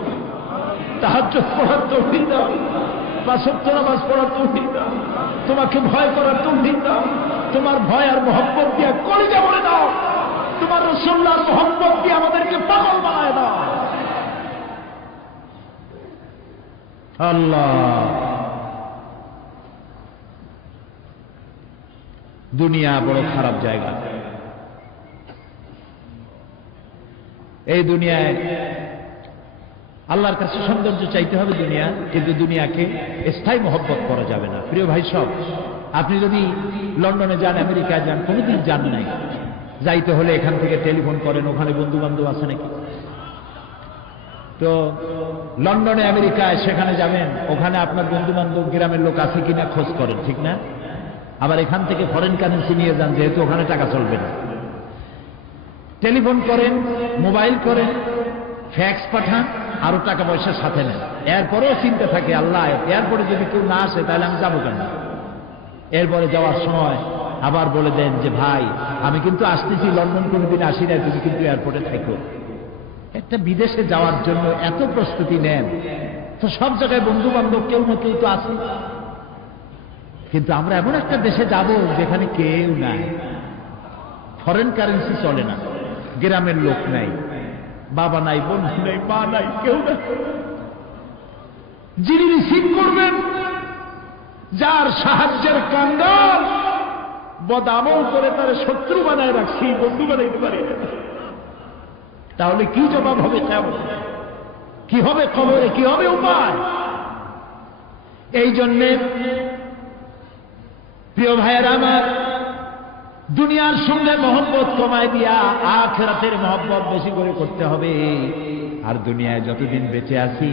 তাহাজ্জুদ পড়ার তৌফিক দাও, পাঁচ ওয়াক্ত নামাজ পড়ার তৌফিক দাও, তোমাকে ভয় করার তৌফিক দাও। তোমার ভয় আর মহব্বত দিয়ে কলিজা বলে দাও, তোমার রাসূলুল্লাহর মহব্বত দিয়ে আমাদেরকে পাগল বানায় দাও। আল্লাহ, দুনিয়া বড় খারাপ জায়গা। এই দুনিয়ায় আল্লাহর কাছে সৌন্দর্য চাইতে হবে দুনিয়া, কিন্তু দুনিয়াকে স্থায়ী মহব্বত করা যাবে না। প্রিয় ভাই সব, আপনি যদি লন্ডনে যান, আমেরিকায় যান, কোনোদিন যান নাই, যাইতে হলে এখান থেকে টেলিফোন করেন, ওখানে বন্ধু বান্ধব আছে নাকি? তো লন্ডনে আমেরিকায় সেখানে যাবেন, ওখানে আপনার বন্ধু বান্ধব গ্রামের লোক আছে কিনা খোঁজ করেন, ঠিক না? আবার এখান থেকে ফরেন কারেন্সি নিয়ে যান, যেহেতু ওখানে টাকা চলবে না। টেলিফোন করেন, মোবাইল করেন, ফ্যাক্স পাঠান, আরো টাকা পয়সা সাথে নেন। এরপরেও চিন্তা থাকে, আল্লাহ এরপরে যদি কেউ না আসে তাহলে আমি যাবো কেন? এরপরে যাওয়ার সময় আবার বলে দেন যে ভাই আমি কিন্তু আসতেছি, লন্ডন কোনোদিন আসি না, তুমি কিন্তু এয়ারপোর্টে থাকো। একটা বিদেশে যাওয়ার জন্য এত প্রস্তুতি নেন, তো সব জায়গায় বন্ধু বান্ধব কেউ না কেউ তো আছে, কিন্তু আমরা এমন একটা দেশে যাব যেখানে কেউ নাই, ফরেন কারেন্সি চলে না, গ্রামের লোক নাই, বাবা নাই, বন্ধু নাই, মা নাই, কেউ নাই। যিনি রিসিভ করবেন, যার সাহায্যের কাঙ্গাল, বদামল করে তার শত্রু বানায় রাখছি, বন্ধু বানাইতে পারি না, তাহলে কি জবাব হবে? কেমন কি হবে কবরে, কি হবে উপায়? এই জন্যে প্রিয় ভাইয়েরা আমার, দুনিয়ার সঙ্গে মহব্বত কমায় দিয়া আখিরাতের মহব্বত বেশি করে করতে হবে। আর দুনিয়ায় যতদিন বেঁচে আছি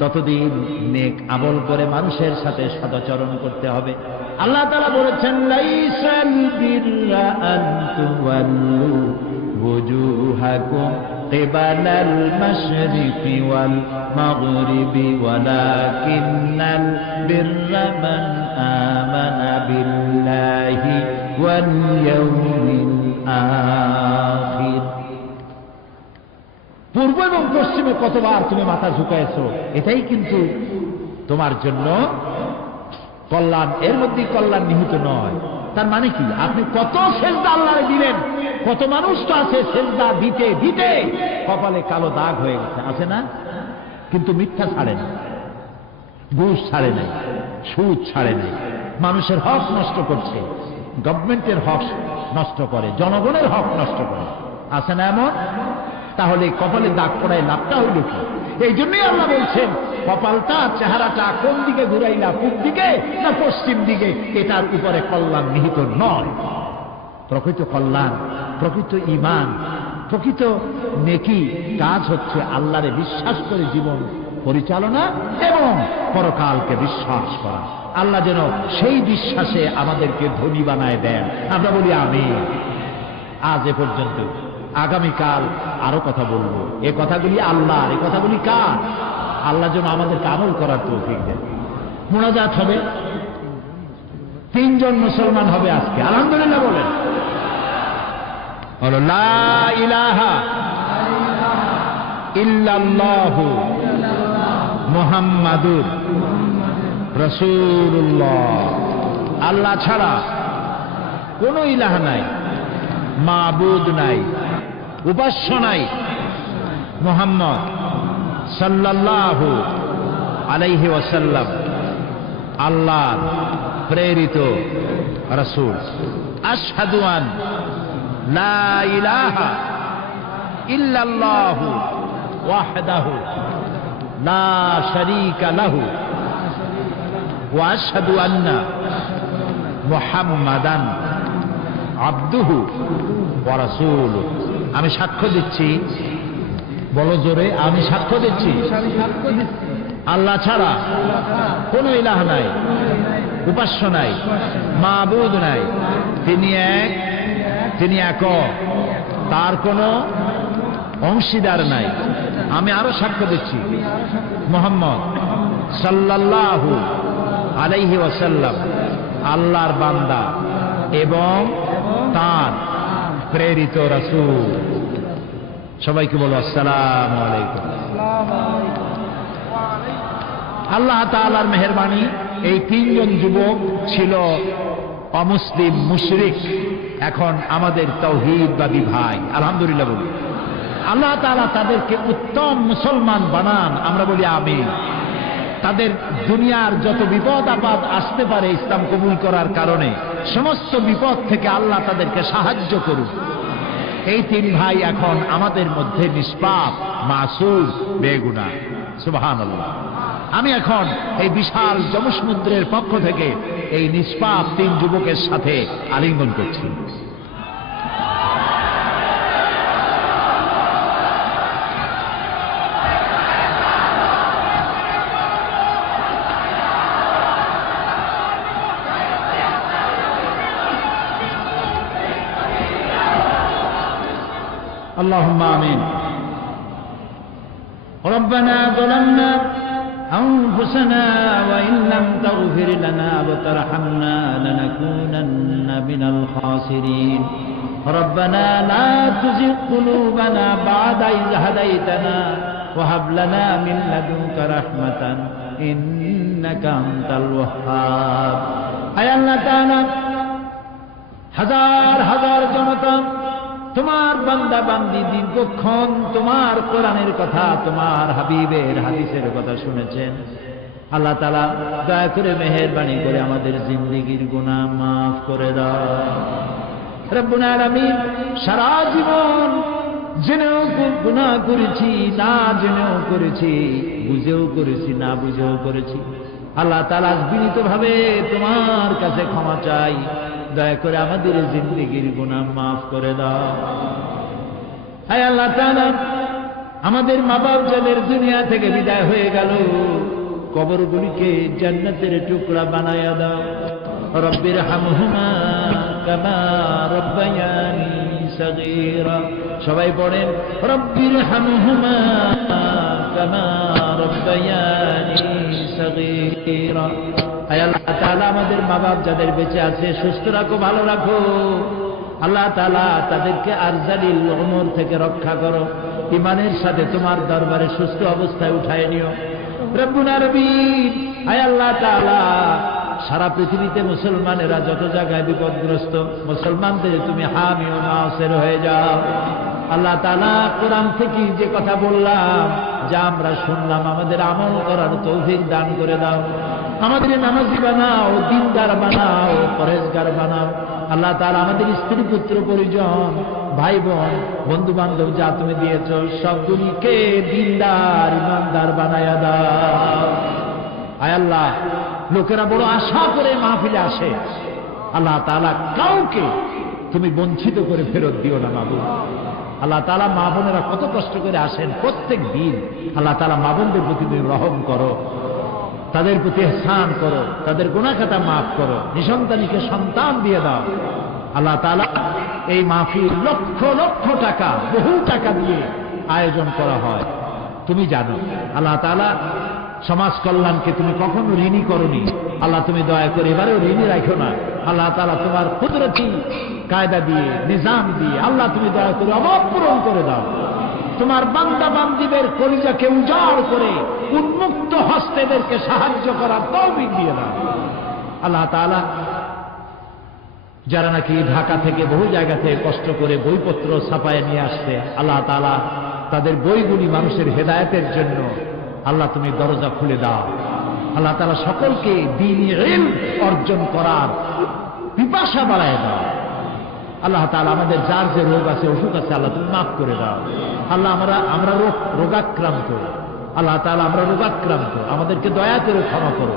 ততদিন নেক আমল করে মানুষের সাথে সদাচরণ করতে হবে। আল্লাহ তাআলা বলেছেন, লাইসাল বিররা আন তুওয়াল্লু ওয়ুজুহাকুম কিবালাল মাশরিকি ওয়াল মাগরিবি ওয়ালাকিন্নাল বিররা মান আমানা বিল্লাহি ওয়াল ইয়াউমিল আখির। পূর্ব এবং পশ্চিমে কতবার তুমি মাথা ঝুঁকাইছ, এটাই কিন্তু তোমার জন্য কল্যাণ, এর মধ্যে কল্যাণ নিহিত নয়। তার মানে কি? আপনি কত সেজদা আল্লাহরে দিলেন, কত মানুষ তো আছে সেজদা দিতে দিতে কপালে কালো দাগ হয়ে গেছে, আছে না? কিন্তু মিথ্যা ছাড়ে না, ঘুষ ছাড়ে নাই, সুদ ছাড়ে নাই, মানুষের হক নষ্ট করছে, গভর্নমেন্টের হক নষ্ট করে, জনগণের হক নষ্ট করে, আছে না এমন? তাহলে কপালে দাগ পড়ায় লাভটা হইল কি? এই জন্যই আল্লাহ বলছেন, কপালটা, চেহারাটা কোন দিকে ঘুরাইলা, পূব দিকে না পশ্চিম দিকে, এটার উপরে কল্যাণ নিহিত নয়। প্রকৃত কল্যাণ, প্রকৃত ঈমান, প্রকৃত নেকি কাজ হচ্ছে আল্লাহরে বিশ্বাস করে জীবন পরিচালনা এবং পরকালকে বিশ্বাস করা। আল্লাহ যেন সেই বিশ্বাসে আমাদেরকে ধনী বানায় দেন, আমরা বলি আমিন। আজ এ পর্যন্ত, আগামীকাল আরো কথা বলবো। এ কথাগুলি আল্লাহর, এ কথাগুলি কার? আল্লাহ যেন আমাদেরকে আমল করার তৌফিক দেন। মুনাজাত হবে, 3 জন মুসলমান হবে আজকে, আলহামদুলিল্লাহ বলেন। হলো লা ইলাহা ইল্লাল্লাহু মুহাম্মাদুর রাসূলুল্লাহ। আল্লাহ ছাড়া কোন ইলাহ নাই, মাবুদ নাই, উপাস্য নাই। মুহাম্মদ সাল্লাল্লাহু আলাইহি ওয়াসাল্লাম আল্লাহর প্রেরিত রাসূল। আশহাদু আন লা ইলাহা ইল্লাল্লাহু ওয়াহদাহু লা শারীকা লাহু ওয়া আশহাদু আন্না মুহাম্মাদান আবদুহু ওয়া রাসূলুহু। আমি সাক্ষ্য দিচ্ছি, বলো জোরে, আমি সাক্ষ্য দিচ্ছি আল্লাহ ছাড়া কোন ইলাহ নাই, উপাস্য নাই, মাবুদ নাই, তিনি এক, তিনি একক, তার কোনো অংশীদার নাই। আমি আরো সাক্ষ্য দিচ্ছি মুহাম্মদ সাল্লাল্লাহু আলাইহি ওয়াসাল্লাম আল্লাহর বান্দা এবং তার প্রেরিত রাসূল। সবাইকে বলো আসসালামু আলাইকুম। আল্লাহ তাআলার মেহেরবানি, এই 3 জন যুবক ছিল অমুসলিম মুশরিক এখন আমাদের তাওহীদবাদী ভাই। আলহামদুলিল্লাহ বলি। আল্লাহ তাআলা তাদেরকে উত্তম মুসলমান বানান, আমরা বলি আমিন। তাদের দুনিয়ার যত বিপদ আপদ আসতে পারে ইসলাম কবুল করার কারণে, সমস্ত বিপদ থেকে আল্লাহ তাদেরকে সাহায্য করুন। এই তিন ভাই এখন আমাদের মধ্যে নিষ্পাপ, মাসুম, বেগুনাহ। সুবহানাল্লাহ। আমি এখন এই বিশাল জনসমুদ্রের পক্ষ থেকে এই নিষ্পাপ তিন যুবকের সাথে আলিঙ্গন করছি। আল্লাহুম্মা আমিন। ربنا ظلمنا أنفسنا وإن لم تغفر لنا وترحمنا لنكونن من الخاسرين ربنا لا تزغ قلوبنا بعد إذ هديتنا وهب لنا من لدنك رحمة إنك أنت الوهاب। أي الله تعالى হাজার হাজার জনতা তোমার বান্দা বান্দি দীর্ঘক্ষণ তোমার কোরআনের কথা, তোমার হাবিবের হাদিসের কথা শুনেছেন। আল্লাহ তাআলা দয়া করে মেহেরবানি করে আমাদের জিন্দেগীর গুনাহ মাফ করে দাও। রব্বুল আলামিন, সারা জীবন জেনেও গুনাহ করেছি, না জেনেও করেছি, বুঝেও করেছি, না বুঝেও করেছি। আল্লাহ তাআলা বিনীতভাবে তোমার কাছে ক্ষমা চাই, দয়া করে আমাদের জিন্দেগীর গুনাহ মাফ করে দাও। হে আল্লাহ তাআলা, আমাদের মা বাপ যাদের দুনিয়া থেকে বিদায় হয়ে গেল, কবরগুলিকে জান্নাতের টুকরা বানায়া দাও। রব্বির হামহুমা কামা রব্বায়ানি সগীরা। সবাই পড়েন, রব্বির হামহুমা কামা রব্বায়ানি সগীরা। হে আল্লাহ তাআলা, আমাদের মা বাপ যাদের বেঁচে আছে সুস্থ রাখো, ভালো রাখো। আল্লাহ তাআলা তাদেরকে আরজালিল উমর থেকে রক্ষা করো, ঈমানের সাথে তোমার দরবারে সুস্থ অবস্থায় উঠায় নিও। রব্বুল আলামিন, হে আল্লাহ তাআলা, সারা পৃথিবীতে মুসলমানেরা যত জায়গায় বিপদগ্রস্ত, মুসলমানদের তুমি হামি ও নাসির হয়ে যাও। আল্লাহ তাআলা, কোরআন থেকে যে কথা বললাম, যা আমরা শুনলাম, আমাদের আমল করার তৌফিক দান করে দাও। আমাদের নামাজি বানাও, দিনদার বানাও, পরেজগার বানাও। আল্লাহ তাআলা, আমাদের স্ত্রী পুত্র পরিজন, ভাই বোন, বন্ধু বান্ধব যা তুমি দিয়েছ, সবগুলিকে দিনদার ইমানদার বানায়া দাও। আয় আল্লাহ, লোকেরা বড় আশা করে মাহফিলে আসে, আল্লাহ তাআলা কাউকে তুমি বঞ্চিত করে ফেরত দিও না মাবুদ। আল্লাহ তাআলা, মা বোনেরা কত কষ্ট করে আসেন প্রত্যেক দিন। আল্লাহ তাআলা, মা বোনদের প্রতি তুমি রহম করো, তাদের প্রতি ইহসান করো, তাদের গুনাহ খাতা মাফ করো, নিঃসন্তানীকে সন্তান দিয়ে দাও। আল্লাহ তাআলা, এই মাহফিল লক্ষ লক্ষ টাকা, বহু টাকা দিয়ে আয়োজন করা হয়, তুমি জানো। আল্লাহ তাআলা, সমাজ কল্যাণকে তুমি কখনো ঋণী করনি। আল্লাহ, তুমি দয়া করে এবারেও ঋণী রাখো না। আল্লাহ তাআলা, তোমার কুদরতি কায়দা দিয়ে, নিজাম দিয়ে আল্লাহ তুমি দয়া করে অভাব পূরণ করে দাও। তোমার বান্দা বান্দীদের কলিজাকে উজাড় করে উন্মুক্ত হস্তেদেরকে সাহায্য করার তৌফিক দিয়ে দাও। আল্লাহ তাআলা, যারা নাকি ঢাকা থেকে বহু জায়গা থেকে কষ্ট করে বইপত্র ছাপায় নিয়ে আসছে, আল্লাহ তাআলা, তাদের বইগুলি মানুষের হেদায়েতের জন্য আল্লাহ তুমি দরজা খুলে দাও। আল্লাহ তাআলা, সকলকে দ্বীনি ইলম অর্জন করার পিপাসা বাড়ায় দাও। আল্লাহ তাআলা, আমাদের যার যে রোগ আছে, অসুখ আছে, আল্লাহ তুমি মাফ করে দাও। আল্লাহ, আমরা রোগাক্রান্ত, আল্লাহ তাআলা, আমরা রোগাক্রান্ত, আমাদেরকে দয়া করে ক্ষমা করো।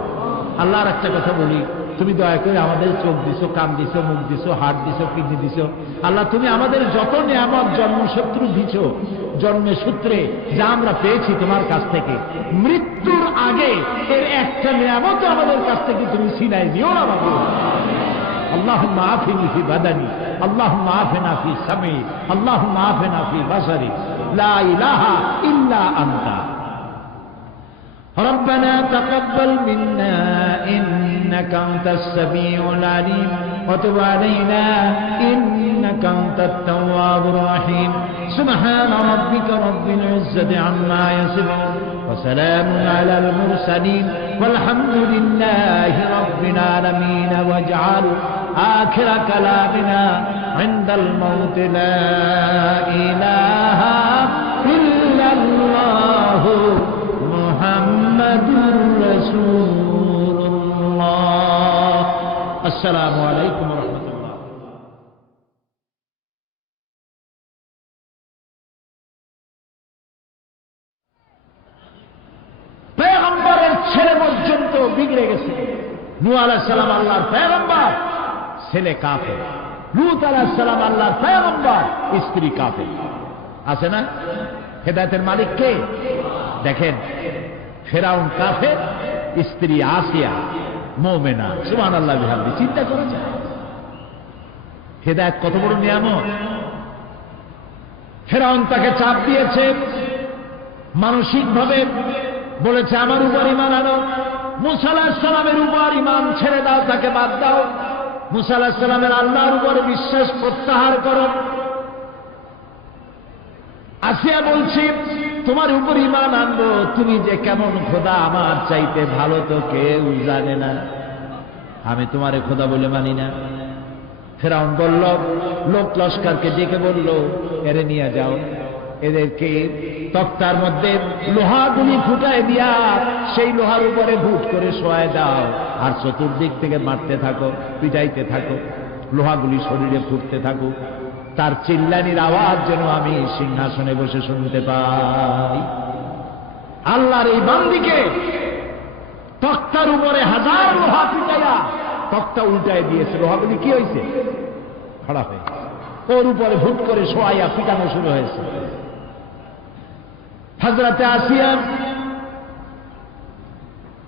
আল্লাহ, আর একটা কথা বলি, তুমি দয়া করে আমাদের চোখ দিছো, কান দিছো, মুখ দিছো, হাড় দিছো, কিডনি দিছো। আল্লাহ, তুমি আমাদের যত নিয়ামত জন্মশত্রু দিছো, জন্মের সূত্রে যা আমরা পেয়েছি তোমার কাছ থেকে, মৃত্যুর আগে এর একটা নিয়ামত আমাদের কাছ থেকে তুমি ছিনাই দিও না বাবু। اللهم عافني في بدني، اللهم عافنا في سمعي، اللهم عافنا في بصري، لا إله إلا أنت. ربنا تقبل منا إنك أنت السميع العليم وتب علينا إنك أنت التواب الرحيم. سبحان ربك رب العزة عما يصفون وسلام على المرسلين والحمد لله رب العالمين واجعل آخر كلامنا عند الموت لا إله إلا الله محمد رسول الله السلام عليكم ورحمة الله पैगंबरेर ছেলে পর্যন্ত বিগড়ে গেছে নূহ আলাইহিস সালাম আল্লাহর पैगंबर ছেলে কাফের লূত আলাইহিস সালাম আল্লাহর पैगंबर স্ত্রী কাফের আছে না হেদায়েতের মালিক কে দেখেন ফেরাউন কাফের স্ত্রী আসিয়া মুমিনা সুবহানাল্লাহ বিহামদি চিন্তা করা যায় হেদায়েত কত বড় নিয়ামত ফেরাউন তাকে চাপ দিয়েছে মানসিকভাবে বলেছে আমার উপর ঈমান আনো মুসা আলাইহিস সালামের উপর ঈমান ছেড়ে দাও তাকে বাদ দাও মুসা আলাইহিস সালামের আল্লাহর উপর বিশ্বাস প্রত্যাহার করো আসিয়া বলছি তোমার উপর ঈমান আনবো তুমি যে কেমন খোদা আমার চাইতে ভালো তো কেউ জানে না আমি তোমারে খোদা বলে মানি না ফেরাউন বলল লোক লস্করকে ডেকে বলল এরে নিয়ে যাও এদেরকে তক্তার মধ্যে লোহাগুলি ফুটায় দিয়া সেই লোহার উপরে ভুট করে শোয়ায় দাও আর চতুর্দিক থেকে মারতে থাকো পিটাইতে থাকো লোহাগুলি শরীরে ফুটতে থাকুক তার চিল্লানির আওয়াজ যেন আমি সিংহাসনে বসে শুনতে পাই আল্লাহর এই বান্দিকে তক্তার উপরে হাজার লোহা পিটাইয়া তক্তা উল্টায় দিয়েছে লোহাগুলি কি হয়েছে খারাপ হয়ে ওর উপরে ভুট করে শোয়াইয়া পিটানো শুরু হয়েছে হযরতে আসিয়া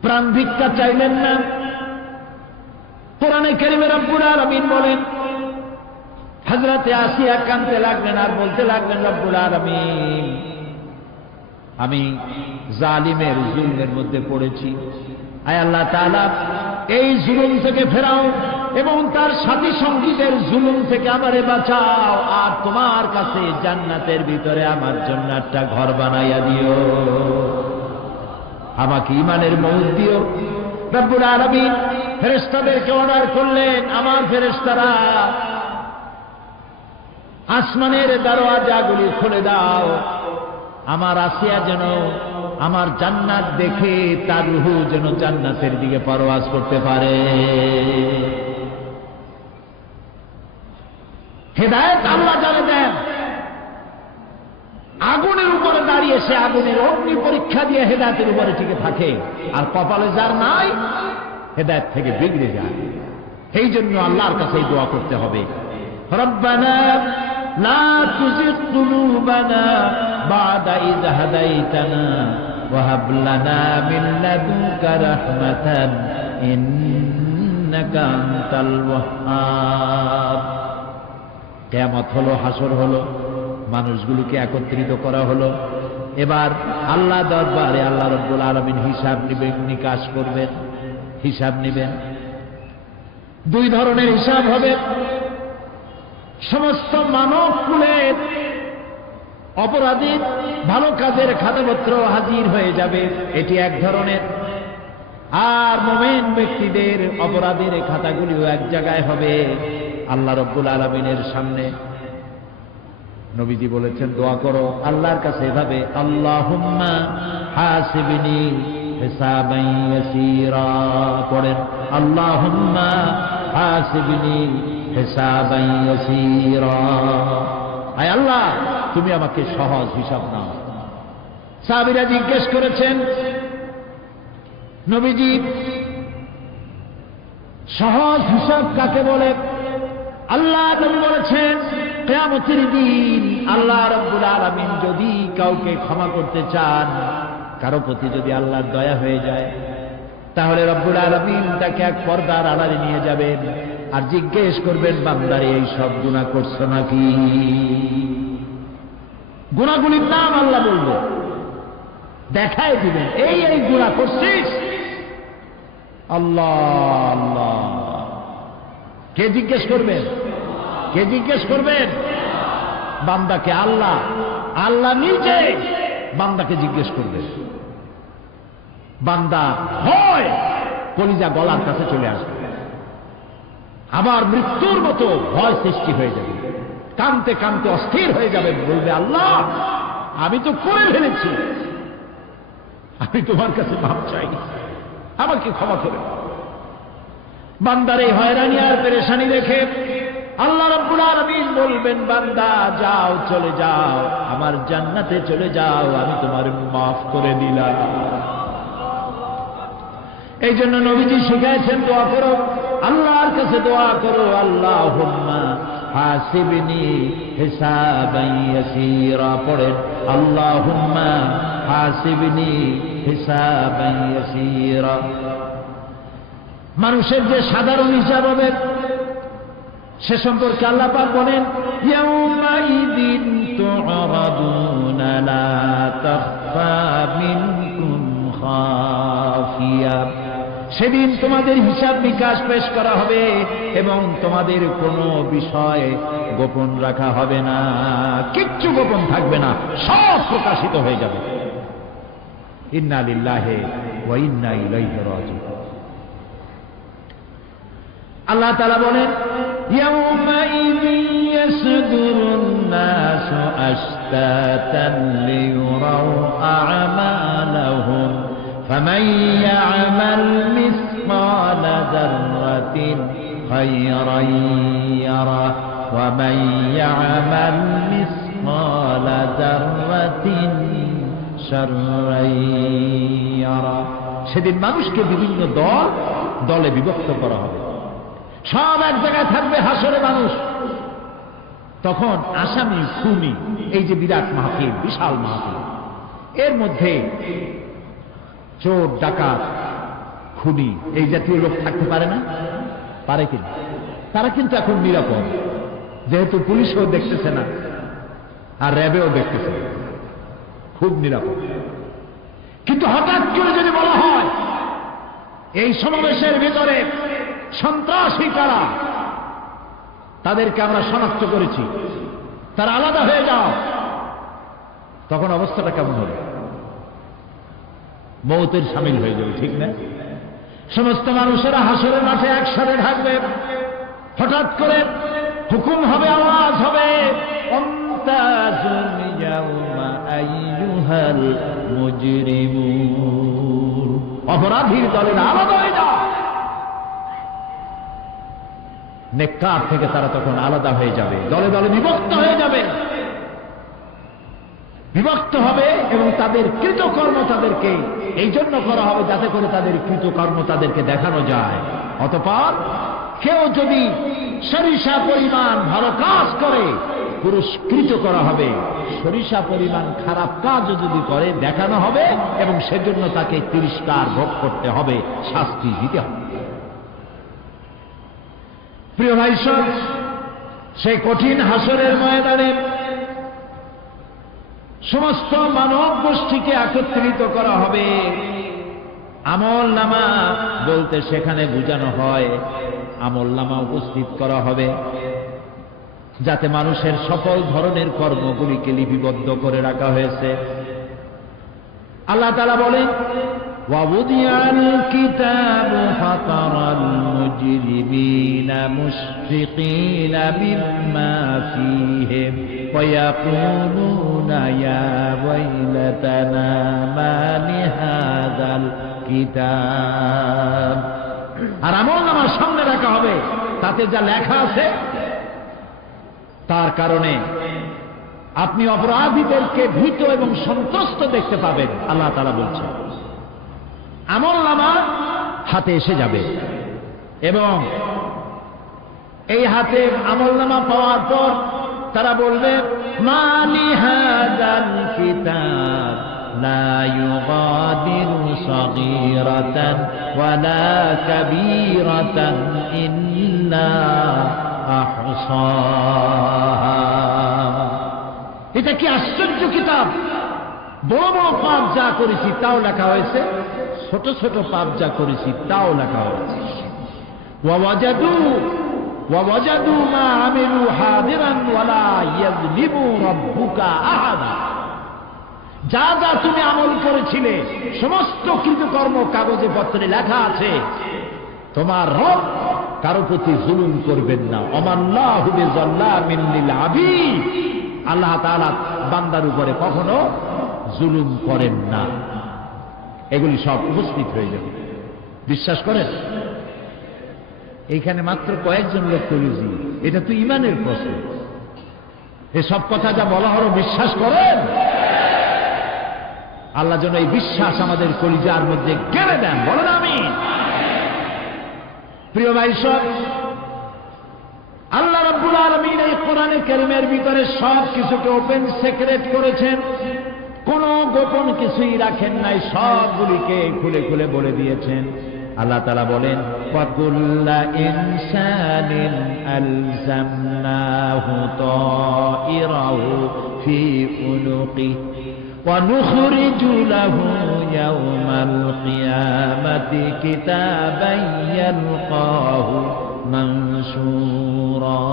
প্রাণ ভিক্ষা চাইলেন না কোরআনে কারীমে রব্বুল আলামিন বলেন হযরতে আসিয়া কাঁদতে লাগলেন আর বলতে লাগলেন রব্বুল আলামিন আমি জালিমের জুলমের মধ্যে পড়েছি আয় আল্লাহ তাআলা এই জুলুম থেকে ফেরাও এবং তার সাথী সঙ্গীদের জুলুম থেকে আমারে বাঁচাও আর তোমার কাছে জান্নাতের ভিতরে আমার জন্য একটা ঘর বানাইয়া দিও আমাকে ঈমানের মৌত দিও রব্বুল আলামিন ফেরেশতাদেরকে অর্ডার করলেন আমার ফেরেশতারা আসমানের দরওয়াজাগুলি খুলে দাও আমার আসিয়া যেন আমার জান্নাত দেখে তার রূহ যেন জান্নাতের দিকে পরওয়াজ করতে পারে হেদায়েত আল্লাহ জানে দেন আগুনের উপরে দাঁড়িয়ে সে আগুনের অগ্নি পরীক্ষা দিয়ে হেদায়েতের উপরে টিকে থাকে আর কপালে যার নাই হেদায়েত থেকে বিগড়ে যায় এই জন্য আল্লাহর কাছে দোয়া করতে হবে রব্বানা লা তুযিগ কুলুবানা বা'দা ইয হাদাইতানা ওয়া হাব লানা মিন লাদুনকা রাহমাতান ইন্নাকা আনতাল ওয়াহ্হাব কিয়ামত হলো হাসর হলো মানুষগুলোকে একত্রিত করা হলো এবার আল্লাহ দরবারে আল্লাহ রাব্বুল আলামিন হিসাব নেবেন নিকাশ করবেন হিসাব নেবেন দুই ধরনের হিসাব হবে সমস্ত মানব কুলের অপরাধীর ভালো কাজের খাতাপত্র হাজির হয়ে যাবে এটি এক ধরনের আর মুমিন ব্যক্তিদের অপরাধের খাতাগুলিও এক জায়গায় হবে আল্লাহ রাব্বুল আলামিনের সামনে নবীজি বলেছেন দোয়া করো আল্লাহর কাছে এভাবে আল্লাহুম্মা হাসিবনি হিসাবান ইয়াসীরা পড়েন আল্লাহুম্মা হাসিবনি হিসাবান ইয়াসীরা আয় আল্লাহ তুমি আমাকে সহজ হিসাব নাও সাহাবীরা জিজ্ঞেস করেছেন নবীজি সহজ হিসাব কাকে বলে আল্লাহ নবী বলেছেন কিয়ামতের দিন আল্লাহ রাব্বুল আলামিন যদি কাউকে ক্ষমা করতে চান কারো প্রতি যদি আল্লাহর দয়া হয়ে যায় তাহলে রব্বুল আলামিন তাকে এক পর্দার আড়ালে নিয়ে যাবেন আর জিজ্ঞেস করবেন বান্দারে এই সব গুনাহ করছো নাকি গুনাহগুলির নাম আল্লাহ বলবে দেখাই দিবেন এই গুনাহ করছিস আল্লাহ আল্লাহ কে জিজ্ঞেস করবেন কে জিজ্ঞেস করবেন বান্দাকে আল্লাহ আল্লাহ নিজে বান্দাকে জিজ্ঞেস করবেন বান্দা হয় কলিজা গলার কাছে চলে আসবে, আবার মৃত্যুর মতো ভয় সৃষ্টি হয়ে যাবে, কাঁদতে কাঁদতে অস্থির হয়ে যাবে, বলবে আল্লাহ আমি তো করে ফেলেছি, আমি তোমার কাছে মাপ চাই, আমাকে ক্ষমা করে। বান্দার এই হয়রানি আর পেরেশানি দেখে আল্লাহ রাব্বুল আলামিন বলবেন, বান্দা যাও, চলে যাও, আমার জান্নাতে চলে যাও, আমি তোমার মাফ করে দিলাম। এই জন্য নবীজি শিখাইছেন দোয়া করো, আল্লাহর কাছে দোয়া করো, আল্লাহুম্মা হাসিবনি হিসাবান ইয়াসীরা, পড়েন আল্লাহুম্মা হাসিবনি হিসাবান ইয়াসীরা। মানুষের যে সাধারণ হিসাব হবে সে সম্পর্কে আল্লাহ পাক বলেন, ইয়াউমাইদিন তু'রাদুনা লা তাখফা মিনকুম খাফিয়া, সেদিন তোমাদের হিসাব নিকাশ পেশ করা হবে এবং তোমাদের কোনো বিষয় গোপন রাখা হবে না, কিচ্ছু গোপন থাকবে না, সব প্রকাশিত হয়ে যাবে। ইন্না লিল্লাহি ওয়া ইন্না ইলাইহি রাজিউন। আল্লাহ তাআলা বলেন, ইয়াউমাইদিন ইয়াসদুরুন নাসু আশতাতান লিয়ুরাউ আ'মালাহুম ফামান ইয়া'মাল মিসকালা যাররাতিন খায়রান ইয়ারা ওয়া মান ইয়া'মাল মিসকালা যাররাতিন শাররান ইয়ারা। সেদিন মানুষকে বিভিন্ন দলে বিভক্ত করা হবে, সব এক জায়গায় থাকবে হাসরে মানুষ। তখন আসামি খুনি, এই যে বিরাট মাহফিল, বিশাল মাহফিল, এর মধ্যে চোর ডাকাত খুনি এই জাতীয় লোক থাকতে পারে না? পারে কিনা? তারা কিন্তু এখন নিরাপদ, যেহেতু পুলিশও দেখতেছে না আর র্যাবেও দেখতেছে না, খুব নিরাপদ। কিন্তু হঠাৎ করে যদি বলা হয় এই সমাবেশের ভিতরে সন্ত্রাসী কারা, তাদেরকে আমরা শনাক্ত করেছি, তারা আলাদা হয়ে যাও, তখন অবস্থাটা কেমন হবে? মৌতের শামিল হয়ে যাবে, ঠিক না? সমস্ত মানুষেরা হাসরের মাঠে একসাথে থাকবে, হঠাৎ করে হুকুম হবে, আওয়াজ হবে, আমতাজুল ইয়াউমা আইয়ুহাল মুজরিমুন, অপরাধীর দলেরা আলাদা হয়ে যাও। নেককার থেকে তারা তখন আলাদা হয়ে যাবে, দলে দলে বিভক্ত হয়ে যাবে, বিভক্ত হবে এবং তাদের কৃতকর্ম তাদেরকে এই জন্য করা হবে যাতে করে তাদের কৃতকর্ম তাদেরকে দেখানো যায়। অতঃপর কেউ যদি সরিষা পরিমাণ ভালো কাজ করে পুরস্কৃত করা হবে, সরিষা পরিমাণ খারাপ কাজও যদি করে দেখানো হবে এবং সেজন্য তাকে তিরস্কার ভোগ করতে হবে, শাস্তি দিতে হবে। প্রিয় ভাই সব, সেই কঠিন হাসরের ময়দানে সমস্ত মানব গোষ্ঠীকে একত্রিত করা হবে। আমল নামা বলতে সেখানে বোঝানো হয় আমল নামা উপস্থিত করা হবে, যাতে মানুষের সকল ধরনের কর্মগুলিকে লিপিবদ্ধ করে রাখা হয়েছে। আল্লাহ তাআলা বলেন, وَوُضِعَ الْكِتَابُ فَتَرَى الْمُجْرِمِينَ مُشْفِقِينَ مِمَّا فِيهِ وَيَقُولُونَ يَا وَيْلَتَنَا مَا لِهَذَا الْكِتَابِ। আর আমলনামার সামনে রাখা হবে, তাতে যা লেখা আছে তার কারণে আপনি অপরাধীদেরকে ভীত এবং সন্ত্রস্ত দেখতে পাবেন। আল্লাহ তাআলা বলছেন, আমলনামা হাতে এসে যাবে এবং এই হাতে আমলনামা পাওয়ার পর তারা বলবে, মা লিহাযাল কিতাব লা ইউগাদিরু সাগীরাতান ওয়ালা কাবীরাতান ইল্লা আহসাহা। এটা কি আশ্চর্য কিতাব! বড় বড় পাপ যা করেছি তাও লেখা হয়েছে, ছোট ছোট পাপ যা করেছি তাও লেখা হয়েছে। ওয়াজাদু মা আমিলু হাদিরান ওয়ালা ইয়াযলিমু রাব্বুকা আহাদা। যা যা তুমি আমল করেছিলে সমস্ত কৃতকর্ম কাগজে পত্রে লেখা আছে। তোমার রব কারো প্রতি জুলুম করবেন না। ওমাল্লাহু বিযাল্লামিন লিল আবিদ, আল্লাহ তাআলা বান্দার উপরে কখনো জুলুম করেন না। এগুলি সব উপস্থিত হয়ে যাবে। বিশ্বাস করেন? এইখানে মাত্র কয়েকজন লোক কলিজি, এটা তো ইমানের প্রশ্ন। এসব কথা যা বলা হলো বিশ্বাস করেন? আল্লাহ যেন এই বিশ্বাস আমাদের কলিজার মধ্যে গেড়ে দেন, বলেন আমিন। প্রিয় ভাই সব, আল্লাহ রাব্বুল আলামিন এই কোরআনে কারীমের ভিতরে সব কিছুকে ওপেন সিক্রেট করেছেন, কোনো গোপন কিছুই রাখেন নাই, সবগুলিকে খুলে খুলে বলে দিয়েছেন। আল্লাহ তাআলা বলেন, ওয়াকুল্লা ইনসানিন আলজামনাহু তাইরাহু ফি উনুকি ونخرج له يوم القيامة كتابا يلقاه منشورا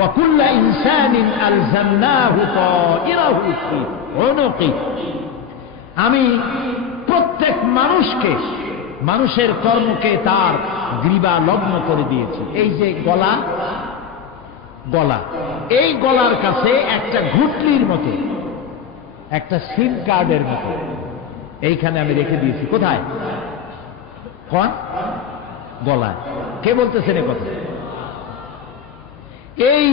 وكل إنسان ألزمناه طائره في عنقه। আমি প্রত্যেক মানুষকে, মানুষের কর্মকে তার গ্রীবা লগ্ন করে দিয়েছি। এই যে গলা, গলা, এই গলার কাছে একটা ঘুটলির মতো, একটা সিম কার্ডের মতো এইখানে আমি রেখে দিয়েছি। কোথায়? কোন গলায়? কে বলতেছেন এ কথা? এই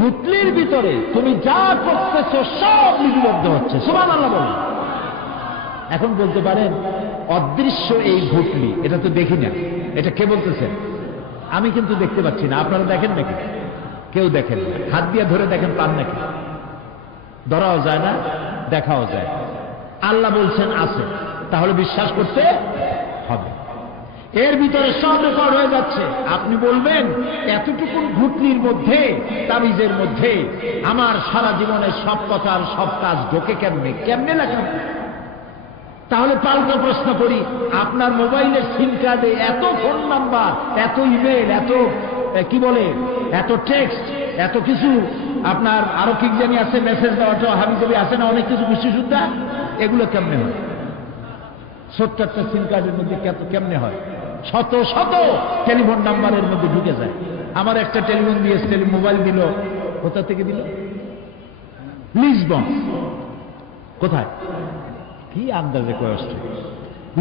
গুটলির ভিতরে তুমি যা করতেছো সব লিপিবদ্ধ হচ্ছে। সুবহানাল্লাহ বলেন। এখন বলতে পারেন অদৃশ্য এই গুটলি, এটা তো দেখি না, এটা কে বলতেছেন? আমি কিন্তু দেখতে পাচ্ছি না। আপনারা দেখেন নাকি? কেউ দেখেন না। হাত দিয়ে ধরে দেখেন, পান নাকি? ধরাও যায় না, দেখাও যায়। আল্লাহ বলছেন আছে, তাহলে বিশ্বাস করতে হবে। এর ভিতরে সব রেকর্ড হয়ে যাচ্ছে। আপনি বলবেন এতটুকু ঘুটনির মধ্যে, তাবিজের মধ্যে আমার সারা জীবনের সব কথার সব কাজ ঢোকে কেমনে? কেমনে লেখা? তাহলে পাল্টা প্রশ্ন করি, আপনার মোবাইলের সিম কার্ডে এত ফোন নাম্বার, এত ইমেল, এত কি বলে, এত টেক্সট, এত কিছু, আপনার আরো কি জানি আছে, মেসেজ দেওয়া হাবিজাবি আছে না, অনেক কিছু বিশ্বসুদ্ধা, এগুলো কেমনে হয়? 70টা সিম কার্ডের মধ্যে কেমনে হয়? শত শত টেলিফোন নাম্বারের মধ্যে ঢুকে যায়। আমার একটা টেলিফোন দিয়ে মোবাইল দিল, কোথা থেকে দিল? লিসবন। কোথায়? কি আন্দাজে কষ্ট।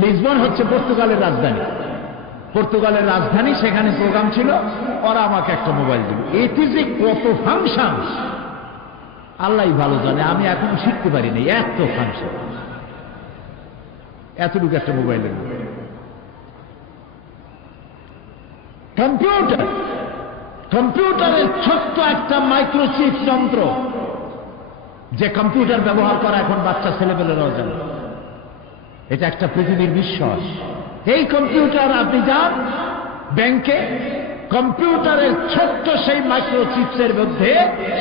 লিসবন হচ্ছে পর্তুগালের রাজধানী। পর্তুগালের রাজধানী, সেখানে প্রোগ্রাম ছিল, ওরা আমাকে একটা মোবাইল দিল। এতে যে কত ফাংশন আল্লাহ ভালো জানে, আমি এখন শিখতে পারি না। এত ফাংশন, এতটুকু একটা মোবাইলের মধ্যে। কম্পিউটার, কম্পিউটারের ছোট্ট একটা মাইক্রোচিপ যন্ত্র, যে কম্পিউটার ব্যবহার করা এখন বাচ্চা ছেলেপেলেরাও জানে। এটা একটা পৃথিবীর বিশ্বাস। এই কম্পিউটার, আপনি যান ব্যাংকে, কম্পিউটারের ছোট্ট সেই মাইক্রোচিপসের মধ্যে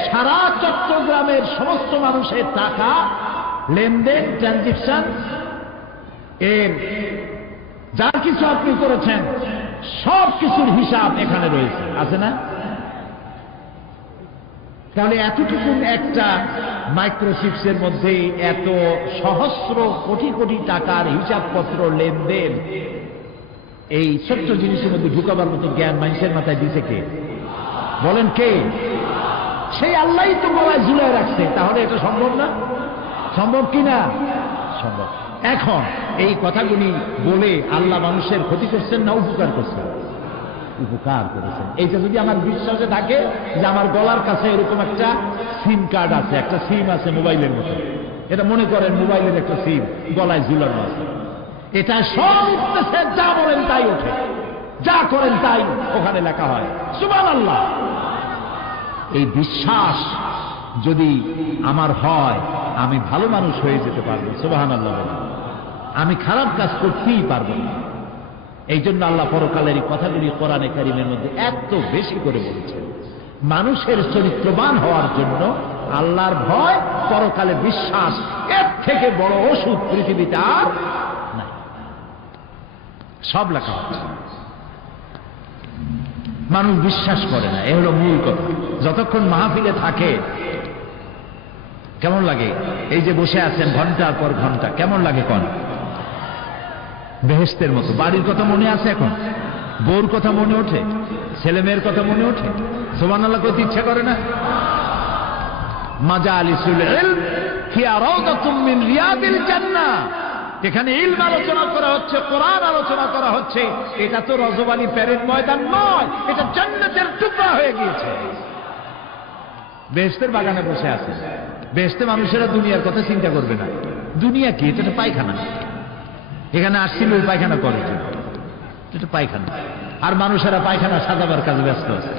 সারা চট্টগ্রামের সমস্ত মানুষের টাকা লেনদেন, ট্রানজেকশন, এর যা কিছু আপনি করেছেন সব কিছুর হিসাব এখানে রয়েছে, আছে না? তাহলে এতটুকু একটা মাইক্রোচিপসের মধ্যে এত সহস্র কোটি কোটি টাকার হিসাবপত্র, লেনদেন, এই ছোট্ট জিনিসের মধ্যে ঢুকাবার মতো জ্ঞান মানুষের মাথায় দিছে কে? বলেন কে? সেই আল্লাহই তো গলায় ঝুলায় রাখছে। তাহলে এটা সম্ভব না? সম্ভব কি না? সম্ভব। এখন এই কথাগুলি বলে আল্লাহ মানুষের ক্ষতি করছেন না উপকার করছেন? উপকার করেছেন। এইটা যদি আমার বিশ্বাসে থাকে যে আমার গলার কাছে এরকম একটা সিম কার্ড আছে, একটা সিম আছে মোবাইলের মতো, এটা মনে করেন মোবাইলের একটা সিম গলায় ঝুলানো আছে, এটা সব উঠতেছে, যা বলেন তাই ওঠে, যা করেন তাই ওখানে লেখা হয়। সুবহানাল্লাহ। এই বিশ্বাস যদি আমার হয়, আমি ভালো মানুষ হয়ে যেতে পারবো। সুবহানাল্লাহ। আমি খারাপ কাজ করতেই পারবো না। এই জন্য আল্লাহ পরকালের এই কথাগুলি কোরআনে কারীমের মধ্যে এত বেশি করে বলেছেন। মানুষের চরিত্রবান হওয়ার জন্য আল্লাহর ভয়, পরকালে বিশ্বাস, এর থেকে বড় ওষুধ পৃথিবীতে আর নাই। সব লেখা হচ্ছে, মানুষ বিশ্বাস করে না। এ হলো মূল কথা। যতক্ষণ মাহফিলে থাকে কেমন লাগে? এই যে বসে আছেন ঘন্টার পর ঘন্টা, কেমন লাগে কোন? বেহেশতের মতো। বাড়ির কথা মনে আছে এখন? বউর কথা মনে ওঠে? ছেলে মেয়ের কথা মনে ওঠে? সুবহানাল্লাহ করতে ইচ্ছা করে না? মাজালিসুল ইলম হিয়া রাউদাতুম মিন রিয়াদিল জান্নাহ। এখানে ইলম আলোচনা করা হচ্ছে, কোরআন আলোচনা করা হচ্ছে। এটা তো রজবানি প্যারেড ময়দান নয়, এটা জান্নাতের টুকরা হয়ে গিয়েছে। বেহেশতের বাগানে বসে আছে। বেহেশতে মানুষেরা দুনিয়ার কথা চিন্তা করবে না। দুনিয়া কি? এটা একটা পায়খানা। এখানে আসছিল ওই পায়খানা করে, এটা পায়খানা। আর মানুষেরা পায়খানা সাজাবার কাজে ব্যস্ত আছে।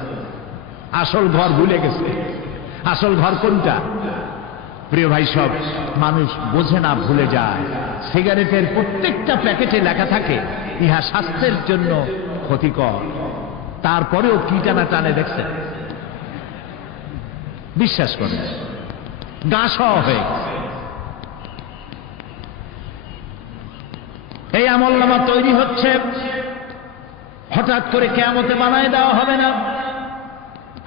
আসল ঘর ভুলে গেছে। আসল ঘর কোনটা? প্রিয় ভাই, সব মানুষ বোঝে না, ভুলে যায়। সিগারেটের প্রত্যেকটা প্যাকেটে লেখা থাকে ইহা স্বাস্থ্যের জন্য ক্ষতিকর, তারপরেও কি টানা টানে দেখছেন? বিশ্বাস করেন, গা সহ হয়ে গেছে। এই আমলনামা তৈরি হচ্ছে, হঠাৎ করে কিয়ামতে বানায় দেওয়া হবে না।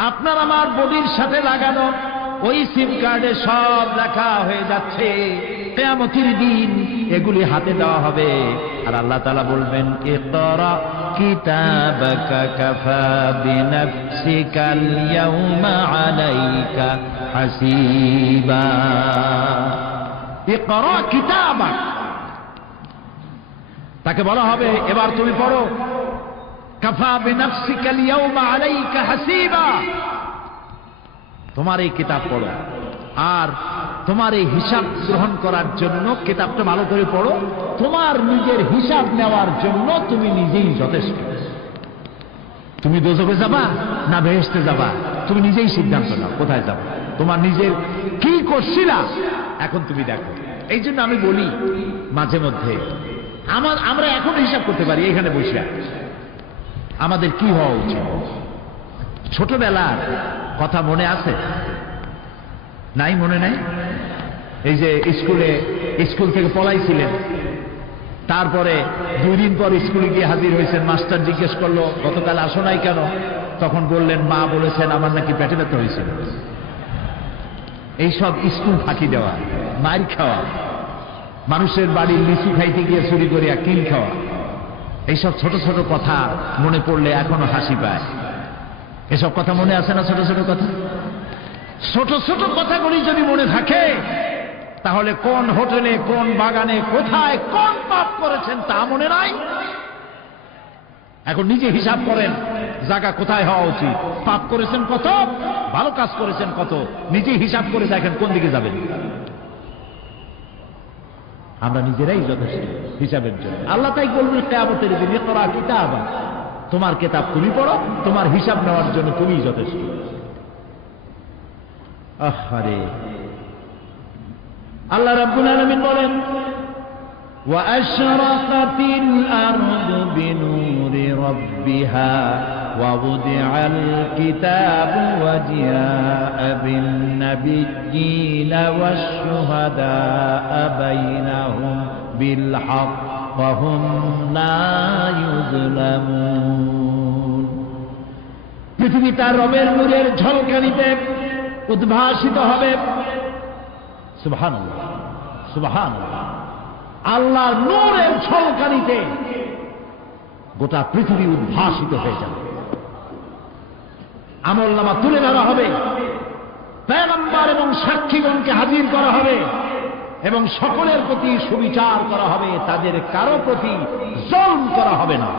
আপনার আমার বডির সাথে লাগানো ওই সিম কার্ডে সব লেখা হয়ে যাচ্ছে। কিয়ামতের দিন এগুলি হাতে দেওয়া হবে, আর আল্লাহ তাআলা বলবেন, ইকরা কিতাবাকা কাফা বিনাফসিকাল ইয়াউমা আলাইকা হাসিবা। ইকরা কিতাবাক, তাকে বলা হবে এবার তুমি পড়ো। কাফা বিনাফসিকাল ইয়াউমা আলাইকা হাসিবা, তোমার এই কিতাব পড়ো, আর তোমার এই হিসাব গ্রহণ করার জন্য কিতাবটা ভালো করে পড়ো। তোমার নিজের হিসাব নেওয়ার জন্য তুমি নিজেই যথেষ্ট। তুমি দোজখে যাবা না বেহেশতে যাবা, তুমি নিজেই সিদ্ধান্ত নাও কোথায় যাবা। তোমার নিজের কি করছিলা এখন তুমি দেখো। এই জন্য আমি বলি মাঝে মধ্যে আমরা এখন হিসাব করতে পারি এখানে বসে। আমাদের কি হওয়া উচিত? ছোটবেলার কথা মনে আছে? নাই? মনে নাই? এই যে স্কুল থেকে পলাইছিলেন, তারপরে 2 দিন পর স্কুলে গিয়ে হাজির হয়েছেন। মাস্টার জিজ্ঞেস করলো গতকাল আসো নাই কেন? তখন বললেন মা বলেছেন আমার নাকি পেটে ব্যথা হয়েছিল। এইসব স্কুল ফাঁকি দেওয়া, মার খাওয়া, মানুষের বাড়ির লিচু খাইতে গিয়ে চুরি করিয়া কিল খাওয়া, এইসব ছোট ছোট কথা মনে পড়লে এখনো হাসি পায়। এসব কথা মনে আছে না? ছোট ছোট কথা, ছোট ছোট কথাগুলি যদি মনে থাকে, তাহলে কোন হোটেলে, কোন বাগানে, কোথায় কোন পাপ করেছেন তা মনে নাই। এখন নিজে হিসাব করেন জায়গা কোথায় হওয়া উচিত, পাপ করেছেন কত, ভালো কাজ করেছেন কত, নিজে হিসাব করে দেখেন কোন দিকে যাবেন। আমরা নিজেরাই যথেষ্ট হিসাবের জন্য। আল্লাহ তাই বলবেন কিয়ামতের দিন, ইকরা কিতাবা, তোমার কিতাব তুমি পড়ো, তোমার হিসাব নেওয়ার জন্য তুমিই যথেষ্ট। আহারে, আল্লাহ রাব্বুল আলামিন বলেন, ওয়া আশরাকাতিল আরদু বিনুরি রাব্বিহা ওয়া wudi'al কিতাবু ওয়া জিআ'a বিন নাবিয়্যিনা ওয়াশ শুহাদা'a বাইনাহুম বিল হক ওয়া হুম লা ইউযলামুন। পৃথিবী তার রবের নূরের ঝলকানিতে উদ্ভাসিত হবে। সুবহানাল্লাহ, সুবহানাল্লাহ। আল্লাহর নূরের ঝলকানিতে গোটা পৃথিবী উদ্ভাসিত হয়ে যাবে। আমলনামা তুলে ধরা হবে, পয়গম্বর এবং সাক্ষীগণকে হাজির করা হবে, এবং সকলের প্রতি সুবিচার করা হবে, তাদের কারো প্রতি জুলম করা হবে না।